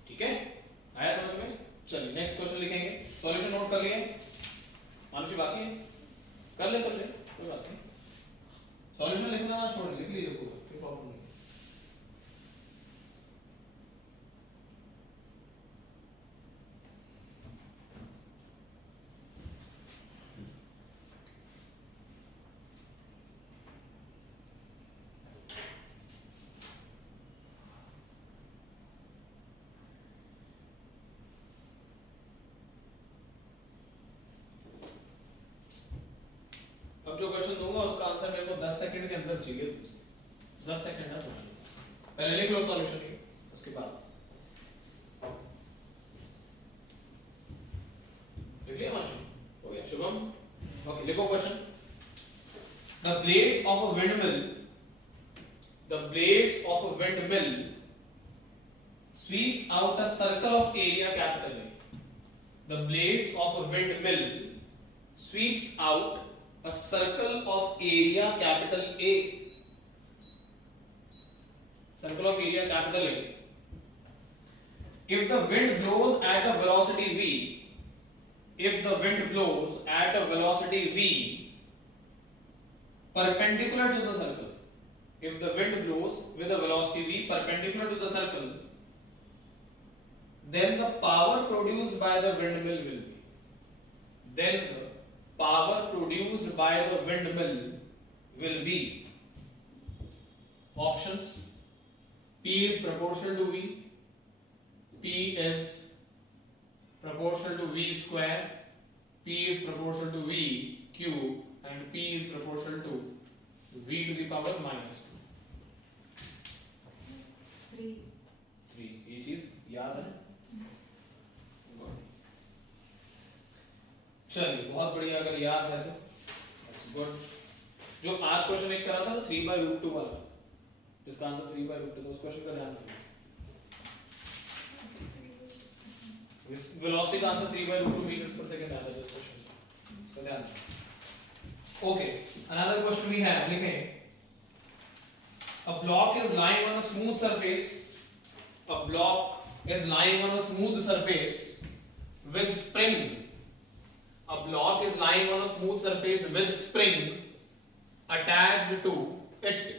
ठीक है, आया समझ में। चलिए नेक्स्ट क्वेश्चन लिखेंगे, सॉल्यूशन नोट कर लिए, मानुषी बाकी है, कर ले कोई बात नहीं, सॉल्यूशन लिखना ना छोड़, लिख लीजिए पूरा, कोई प्रॉब्लम नहीं। अब जो क्वेश्चन दूंगा उसका आंसर मेरे को 10 सेकंड के अंदर चाहिए तुमसे, 10 सेकंड है तुम्हारे पास, पहले लिख लो सॉल्यूशन ये, उसके बाद लिख लिया माशा, हो गया शुभम। ओके, लिखो question, the blades of a windmill sweeps out a circle of area capital A. The blades of a windmill sweeps out a circle of area capital A. Circle of area capital A. If the wind blows at a velocity v, perpendicular to the circle, if the wind blows with a velocity v perpendicular to the circle, then the power produced by the windmill will be, options, P is proportional to V, P is proportional to V square, P is proportional to V cube, and P is proportional to V to the power minus 2. 3 ये चीज याद है, चलिए बहुत बढ़िया, अगर याद है तो गुड। जो आज क्वेश्चन एक करा था 3/√2 वाला, जिसका आंसर 3/√2 था, उस क्वेश्चन का ध्यान रखिए, वेलोसिटी का आंसर 3/√2 मीटर्स पर सेकंड आया था इस क्वेश्चन, इसका ध्यान रखिए। Okay, another question we have, लिखें, a block is lying on a smooth surface, with spring, a block is lying on a smooth surface with spring attached to it,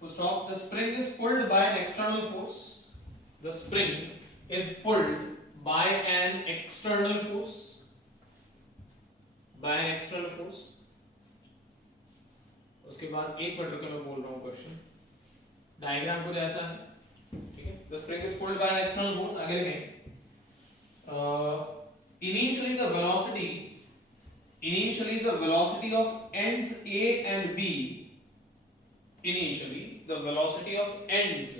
full stop. The spring is pulled by an external force, उसके बाद एक मिनट रुको, मैं बोल रहा हूँ क्वेश्चन। डायग्राम कुछ ऐसा है, ठीक है। The spring is pulled bye an external force, आगे लिखेंगे initially the velocity of ends A and B, initially the velocity of ends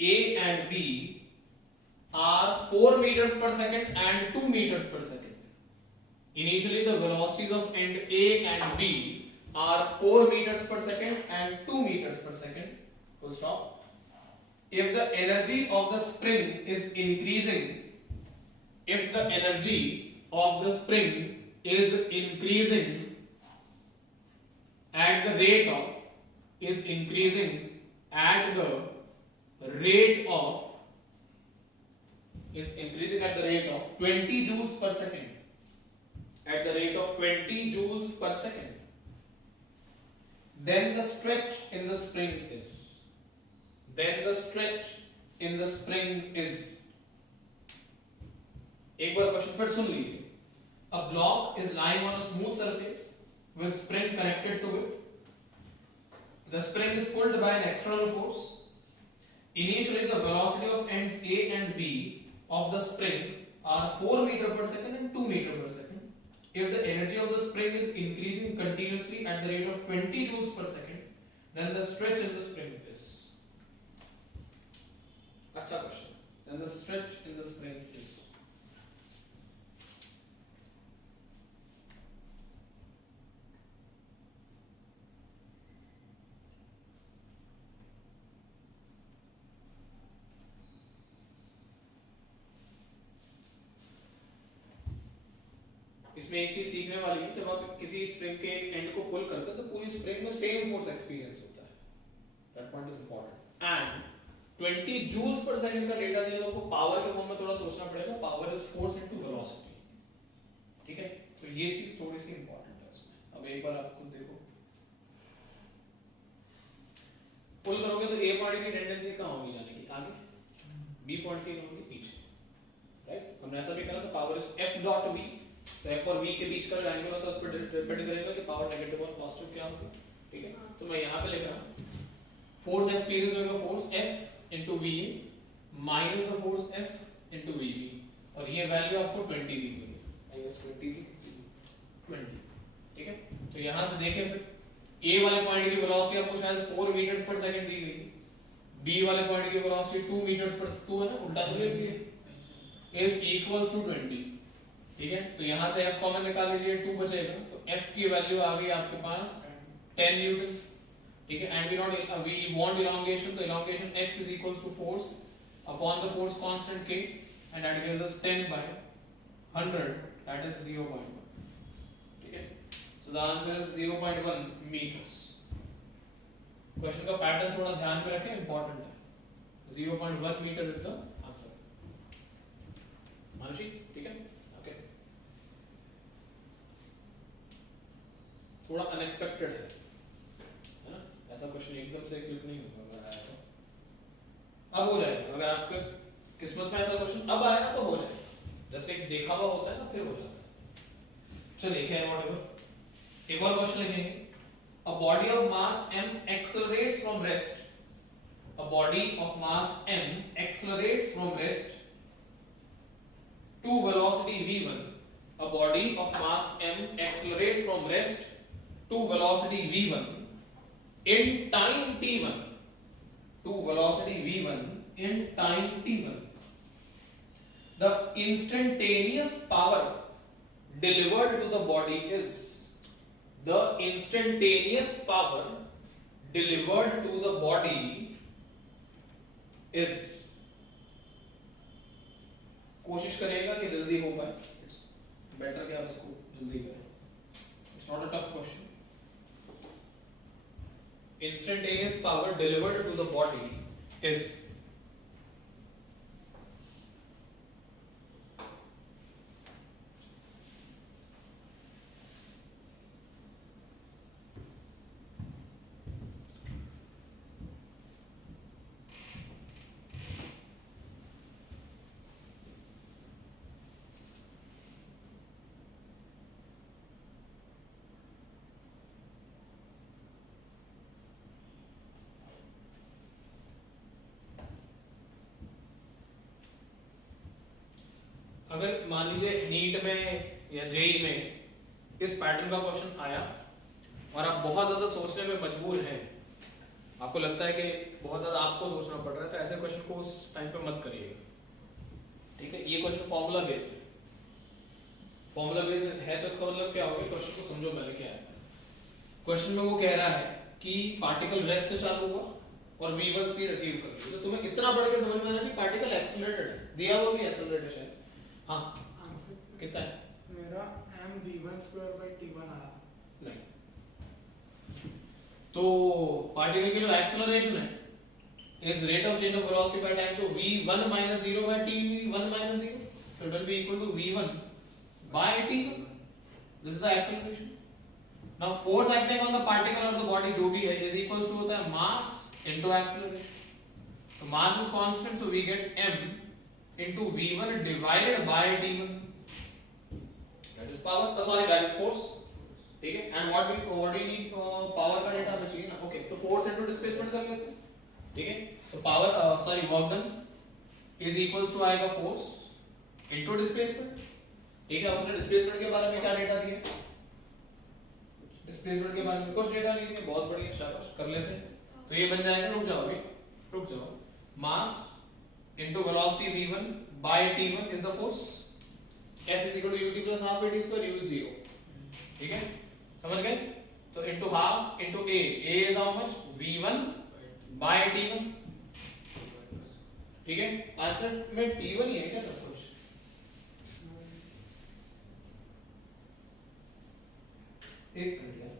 A and B are 4 meters per second and 2 meters per second. Initially the velocities of end A and B are 4 meters per second and 2 meters per second. Full stop. If the energy of the spring is increasing, if the energy of the spring is increasing at the rate of 20 joules per second, at the rate of 20 joules per second, then the stretch in the spring is, एक बार क्वेश्चन फिर सुन लीजिए। A block is lying on a smooth surface with spring connected to it. The spring is pulled by an external force. Initially, the velocity of ends A and B of the spring are 4 meters per second and 2 meters per second. If the energy of the spring is increasing continuously at the rate of 20 joules per second, then the stretch in the spring is. अच्छा question. Then the stretch in the spring is. इसमें एक चीज सीखने वाली है, जब आप किसी स्प्रिंग के एंड को पुल करते हो तो पूरी स्प्रिंग में सेम फोर्स एक्सपीरियंस होता है। That point is important. And 20 joules per second का डेटा दिया तो आपको पावर के फॉर्म में थोड़ा सोचना पड़ेगा। Power is force into velocity, ठीक है। तो ये चीज थोड़ी सी इंपॉर्टेंट है इसमें। अब एक बार आप खुद देखो, पुल करोगे तो ए पॉइंट की टेंडेंसी कहां होगी जाने की? आगे। बी पॉइंट की होगी पीछे, राइट। हमने ऐसा भी करा तो power is F dot V. तो एफ और वी के बीच का जो एंगल होता है उस पर डिपेंड करेगा कि पावर नेगेटिव और पॉजिटिव क्या होगा, ठीक है। तो मैं यहाँ पे लिख रहा हूँ फोर्स एक्सपीरियंस होगा force F into V minus the force F into V B, और ये वैल्यू आपको 20 दी गई है, आई गेस 20 ठीक है। तो यहाँ से देखें फिर ए वाले पॉइंट की वेलोसिटी आपको शायद 4 मीटर्स पर सेकंड दी गई, बी वाले पॉइंट की वेलोसिटी 2 मीटर्स पर 2 है ना, उल्टा तो ले लिए, इज इक्वल्स टू 20, ठीक है। तो यहाँ से F कॉमन निकाल लीजिए, 2 बचेगा, तो F की वैल्यू आ गई आपके पास 10 न्यूटन, ठीक है। एंड वी वांट इलोंगेशन, तो elongation x is equals to force upon the force constant k, and that gives us 10 by 100, that is 0.1, ठीक है। So the answer is 0.1 meters. Question का पैटर्न थोड़ा ध्यान में रखें, इंपॉर्टेंट है। 0.1 meter is the answer, Manushi, ठीक है। थोड़ा अनएक्सपेक्टेड है ना, ऐसा क्वेश्चन एकदम से क्लिक नहीं होगा। अगर आया तो अब हो जाएगा, अगर आपके किस्मत में ऐसा क्वेश्चन अब आया तो हो जाएगा, जैसे एक देखा हुआ होता है ना, फिर हो जाता है। चलिए क्या है, एक और क्वेश्चन लिखेंगे। A body of mass m accelerates from rest, a body of mass m accelerates from rest to velocity v1, a body of mass m accelerates from rest to velocity v1 in time t1, to velocity v1 in time t1. The instantaneous power delivered to the body is, the instantaneous power delivered to the body is, कोशिश करेगा कि जल्दी हो पाए, इट्स बेटर कि आप इसको जल्दी करें, it's not a tough question. Instantaneous power delivered to the body is, अगर मान लीजिए नीट में या जेई में इस पैटर्न का क्वेश्चन आया और आप बहुत ज्यादा सोचने में मजबूर हैं, आपको लगता है कि बहुत ज्यादा आपको सोचना पड़ रहा है, तो ऐसे क्वेश्चन को उस टाइम पे मत करिएगा, ठीक है। ये क्वेश्चन फॉर्मूला बेस्ड है, फॉर्मूला बेस्ड है, तो इसका मतलब क्या होगा, क्वेश्चन को समझो पहले क्या है। क्वेश्चन में वो कह रहा है कि पार्टिकल रेस्ट से चालू हुआ और v1 स्पीड अचीव कर ली, तो तुम्हें इतना पढ़ के समझ में आना चाहिए पार्टिकल एक्सेलरेटेड है, दिया हुआ भी एक्सेलरेटेड है। हाँ आंसर कितना है? मेरा m v1 square by t1 आया। नहीं, तो पार्टिकल की जो एक्सेलरेशन है is rate of change of velocity by time, तो v1 minus 0 by t1 minus 0, so it will be equal to v1 by t1. This is the acceleration. Now force acting on the particle or the body जो भी है is equals to होता है mass into acceleration. So mass is constant, so we get m into v1 divided by t1. That is power. Sorry, that is force. ठीक है, and what we need power का डेटा हमें चाहिए ना। ओके, तो फोर्स इनटू डिस्प्लेसमेंट कर लेते हैं, ठीक है। तो power sorry work done is equals to आएगा फोर्स इनटू डिस्प्लेसमेंट, ठीक है। उसने डिस्प्लेसमेंट के बारे में क्या डेटा दिया, डिस्प्लेसमेंट के बारे में कुछ डेटा नहीं दिया, बहुत बढ़िया, शाबाश, कर लेते हैं। तो ये बन जाएगा, रुक जाओ अभी, रुक जाओ, mass into velocity v1 by t1 is the force, s is equal to ut plus half at square, u is 0, ठीक है, समझ गए। तो into half into a is how much, v1 by t1, ठीक है। आंसर में t1 ही है क्या सब कुछ? एक मिनट यार,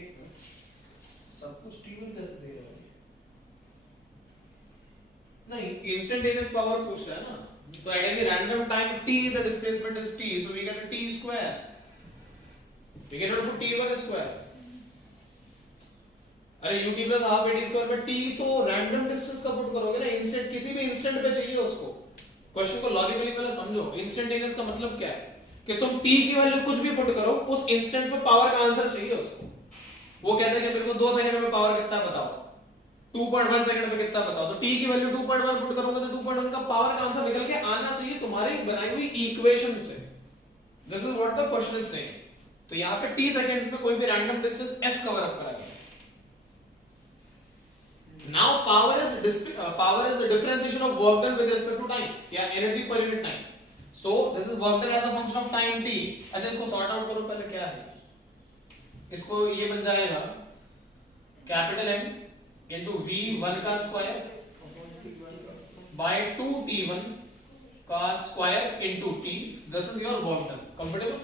एक मिनट, सब कुछ t1 कैसे दे रहे हो? नहीं, इंस्टेंटेनियस पावर पूछ रहा है ना, तो at any random time t the displacement is t, so we get a t square, we cannot put t1 square. अरे ut plus half at square में t तो रैंडम डिस्टेंस का पुट करोगे ना, इंस्टेंट किसी भी इंस्टेंट पे चाहिए उसको। क्वेश्चन को लॉजिकली पहले समझो, इंस्टेंटेनियस का मतलब क्या है कि तुम t की वैल्यू कुछ भी पुट करो, उस इंस्टेंट पे पावर का आंसर चाहिए उसको। वो कहता है कि मेरे को 2 सेकंड में पावर कितना बताओ, 2.1 सेकंड में कितना बताओ, तो t की वैल्यू 2.1 पुट करोगे तो 2.1 का पावर का आंसर निकल के आना चाहिए तुम्हारी बनाई हुई इक्वेशन से। This is what the question is saying. तो यहां पे t सेकंड्स में कोई भी random distance s cover up कराएगा। Now power is the differentiation of work done with respect to time या energy per unit time. So this is work done as a function of time t। अच्छा, इसको सॉर्ट आउट करो पहले, क्या है इसको, ये बन जाएगा कैपिटल M into v1 का स्क्वायर by 2t1 का square into t, this is your work done, comfortable,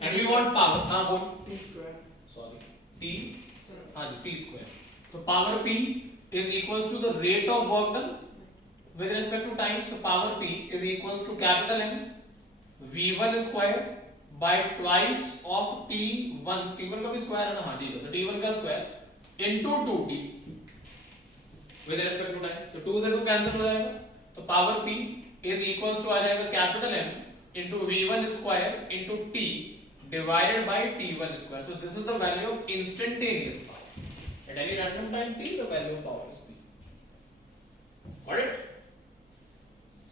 and we want power, हाँ बोल, t square, sorry, t, हाँ जी, t square, तो power p is equals to the rate of work done with respect to time, so power p is equals to capital M v1 square by twice of t1, t1 का भी स्क्वायर है ना, हाँ ठीक है, तो t1 का square into 2t with respect to time, तो 2 से 2 कैंसिल हो जाएगा, तो power p is equals to आ जाएगा capital M into v1 square into t divided by t1 square. So this is the value of instantaneous power. At any random time t, the value of power is p. Got it?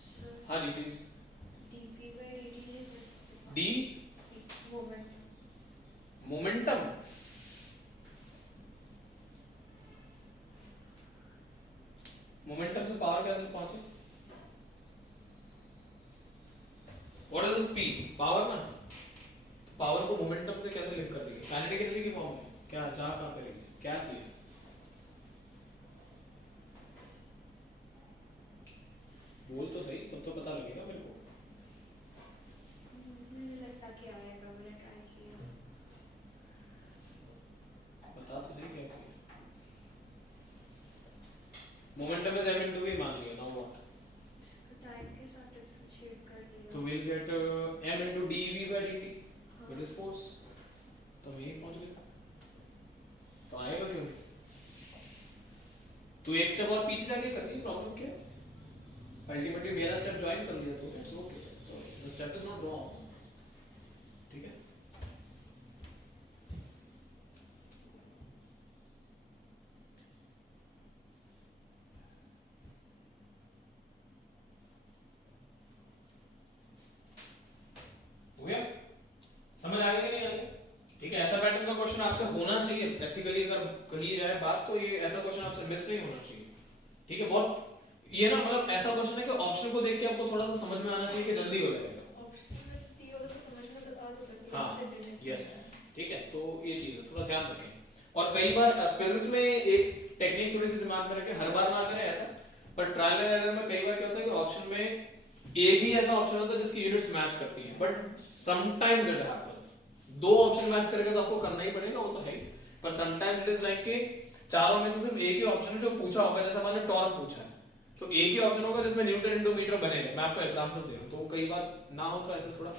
Sir, हाँ जी please. dp by dt is just d moment. momentum. Momentum से पावर कैसे पहुंचे? What is this p? Power ना, पावर को मोमेंटम से कैसे लिंक कर देंगे? काइनेटिक एनर्जी की फॉर्म में क्या, जा कहां करेंगे, क्या किया? बोल तो सही, तब तो पता लगेगा मेरे को। मुझे लगता कि आएगा, मैंने ट्राई किया। बता तो सही क्या किया। Momentum is m into v मान लिया, नाउ व्हाट? टाइम के साथ डिफरेंशिएट कर लिया। तो we'll get m into dv by dt with this force, तो हम यहीं पहुंच गए। तो आएगा क्यों? तू एक स्टेप और पीछे जाके कर दी, प्रॉब्लम क्या है? अल्टीमेटली मेरा स्टेप ज्वाइन कर लिया तो इट्स ओके, तो the step is not wrong, ठीक है। एथिकली अगर कही जाए बात तो ये ऐसा क्वेश्चन आपसे मिस नहीं होना चाहिए, ठीक है। बहुत ये ना मतलब ऐसा क्वेश्चन है कि ऑप्शन को देख के आपको थोड़ा सा समझ में आना चाहिए कि जल्दी हो जाएगा। ऑप्शन में थी और तो समझ में तो आ सकता है। हाँ यस, ठीक है। तो ये चीज है, थोड़ा ध्यान रखें। और कई बार फिजिक्स में एक टेक्निक थोड़ी सी दिमाग में रखें, हर बार ना करें ऐसा, पर ट्रायल एंड एरर में कई बार क्या होता है कि ऑप्शन में एक ही ऐसा ऑप्शन होता है जिसकी यूनिट्स मैच करती हैं, बट समटाइम्स इट हैपेंस दो ऑप्शन मैच करके तो आपको करना ही पड़ेगा, वो तो है ही, पर समटाइम्स इट इज लाइक कि चारों में से सिर्फ एक ही ऑप्शन है जो पूछा होगा, जैसे मान लो टॉर्क पूछा है तो एक ही ऑप्शन होगा जिसमें न्यूटन इनटू मीटर बनेगा। मैं आपको एग्जांपल दे रहा हूं, तो कई बार ना हो तो ऐसे थोड़ा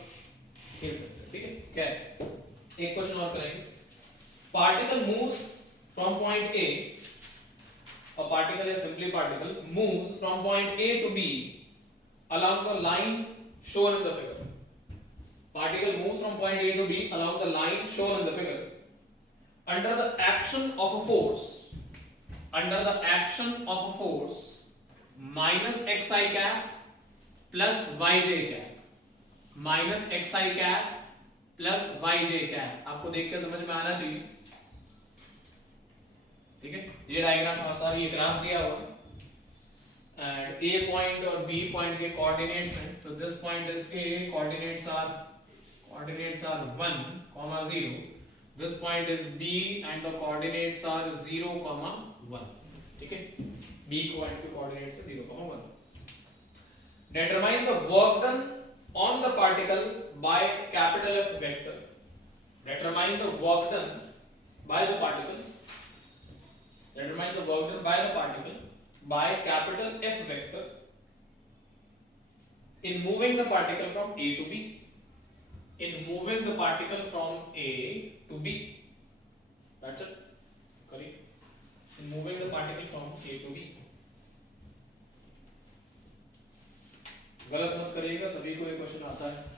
खेल सकते हैं, ठीक है। क्या है, एक क्वेश्चन और करेंगे। Particle moves from point A, a particle is simply particle moves from point A to B along the line shown in the figure. Particle moves from point A to B along the line shown in the figure under the action of a force, under the action of a force minus xi cap plus yj cap, minus xi cap plus yj cap। आपको देख के समझ में आना चाहिए, ठीक है। ये डायग्राम था, सॉरी ये ग्राफ दिया हुआ एंड ए पॉइंट और बी पॉइंट के कोऑर्डिनेट्स हैं, तो this point is A, coordinates are 1, 0, this point is B and the coordinates are 0, 1, ठीक है। बी पॉइंट के कोऑर्डिनेट्स है 0, 1। Determine the work done on the particle by capital F vector, determine the work done by the particle, determine the work done by the particle by capital F vector in moving the particle from A to B, in moving the particle from A to B, that's it, correct, in moving the particle from A to B। गलत मत करिएगा, सभी को ये क्वेश्चन आता है।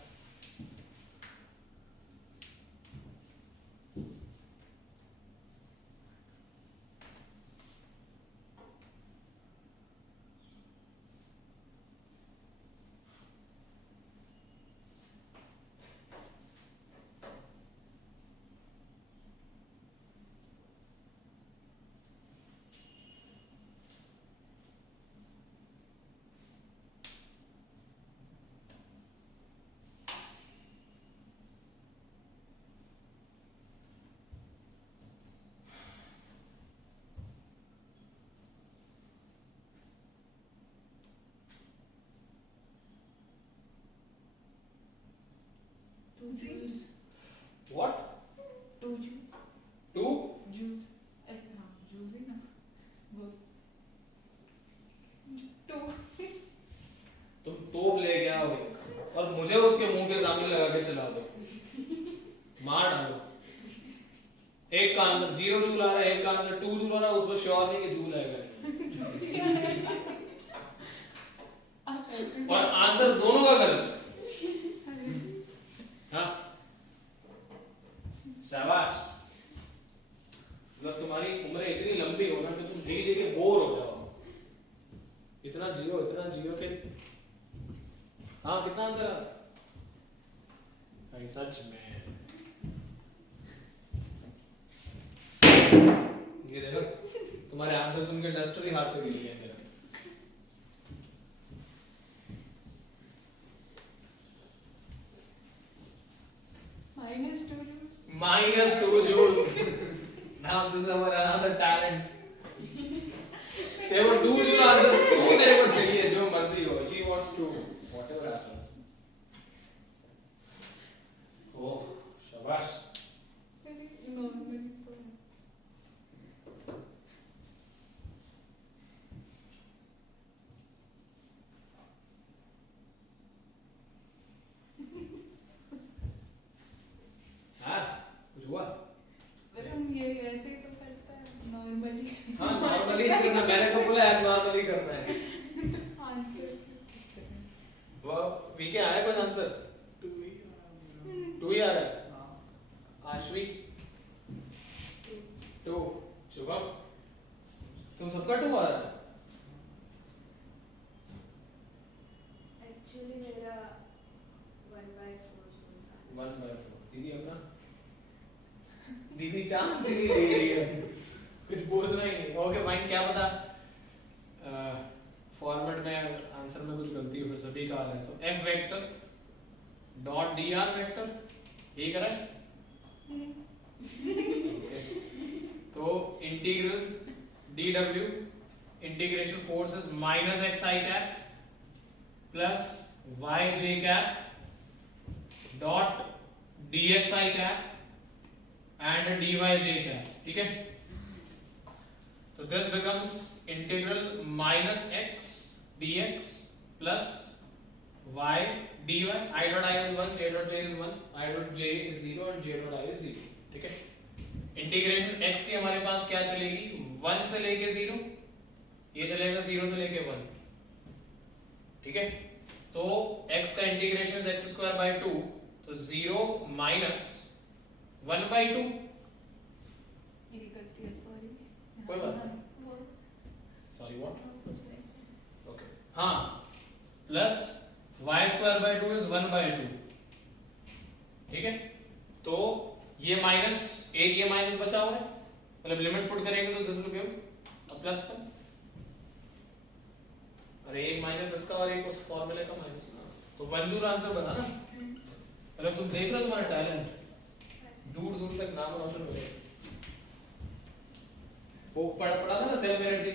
Joules. What? 2 joules. 2 Joules. हाँ joules ही ना वो 2। तुम तोप ले गया हो और मुझे उसके मुंह के सामने लगा के चला दो, मार डालो। एक का आंसर 0 जूल आ रहा है, एक का आंसर 2 जूल आ रहा है, उस पर श्योर नहीं कि जूल आएगा और आंसर दोनों का गलत। हाँ शाबाश, मतलब तुम्हारी उम्र इतनी लंबी हो ना कि तुम जी जी के बोर हो जाओ, इतना जियो के। हाँ कितना आंसर आ भाई, सच में ये देखो तुम्हारे आंसर सुन के डस्टर ही हाथ से गिर गया मेरा। -2 joules। Now this is our another talent। तेरे को 2 joule आंसर 2 तेरे को चाहिए, जो मर्जी हो, she wants 2, whatever happens। ओह शाबाश। कुछ हुआ? पर हम ये ऐसे ही तो करता है नॉर्मली। हाँ नॉर्मली ही करना, मैंने कब बोला है नॉर्मली करना है। वो वीके आया कोई आंसर? 2 ही आ रहा है। आश्वी 2, शुभम तुम सबका 2 आ रहा है? एक्चुअली मेरा 1/4 joules 1/4। दीदी अपना दीदी चांस ही नहीं ले रही है, कुछ बोलना ही नहीं। ओके फाइन, क्या पता फॉर्मेट में आंसर में कुछ गलती हो, फिर सभी का आ रहा है। तो f vector dot dr vector, ये करा है। Okay. तो integral dw integration force is minus xi cap plus yj cap dot dxi cap and dyj cap, ठीक है। तो this becomes integral minus x dx plus y dy, I dot I is 1, j dot j is 1, I dot j is 0 and j dot I is 0, ठीक है। इंटीग्रेशन x की हमारे पास क्या चलेगी, 1 से लेके 0, ये चलेगा 0 से लेके 1, ठीक है। तो x का integration is x square by 2, तो 0 माइनस 1 by 2, मेरी गलती है, सॉरी। कोई बात नहीं, सॉरी व्हाट, ओके हाँ, plus y square by 2 is 1 by 2, ठीक है। तो ये माइनस एक, ये माइनस बचा हुआ है, मतलब लिमिट्स पुट करेंगे तो 10 रुपये अब प्लस का, अरे एक माइनस इसका और एक उस फॉर्मूले का माइनस, तो मंजूर आंसर बना ना। मतलब तुम देख रहे हो तुम्हारा टैलेंट दूर दूर तक नाम रोशन हो गया। वो पढ़ा था ना सेल्फ एनर्जी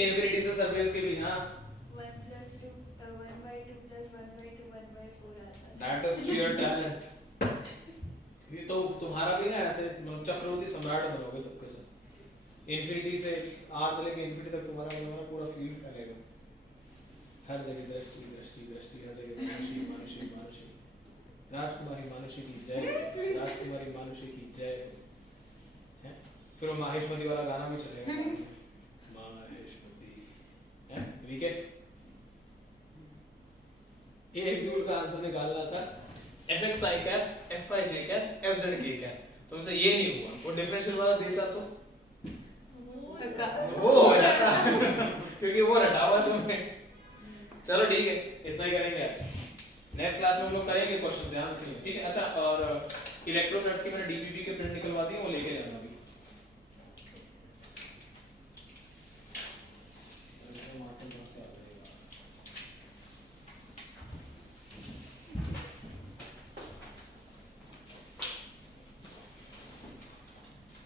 इनफिनिटी से सरफेस के भी, हाँ 1 plus 2 1 by 2 plus 1 by 2 1 by 4 आता है। That is pure talent. ये तो तुम्हारा भी ना ऐसे चक्रवर्ती सम्राट बनोगे सबके सब, इनफिनिटी से आर से लेके इनफिनिटी तक तुम्हारा पूरा फील्ड फैलेगा, हर जगह दृष्टि दृष्टि दृष्टि, हर जगह मानुषी मानुषी मानुषी, राजकुमारी मानुषी की जय, राजकुमारी मानुषी की जय, हैं। फिर वो माहेश्वरी वाला गाना भी चलेगा, माहेश्वरी, हैं, वीकेंड। एक दूर का आंसर निकालना था, fxi cap, fij cap, fzk cap, तुमसे ये नहीं हुआ, वो डिफरेंशियल वाला देता तो वो हो जाता क्योंकि वो रटा हुआ तुमने। चलो ठीक है, इतना ही करेंगे आज, नेक्स्ट क्लास में हम लोग करेंगे क्वेश्चन, ध्यान रखिए, ठीक है। अच्छा, और इलेक्ट्रोस्टैट्स की मैंने डीबीबी के प्रिंट निकलवा दी, वो लेके जाना।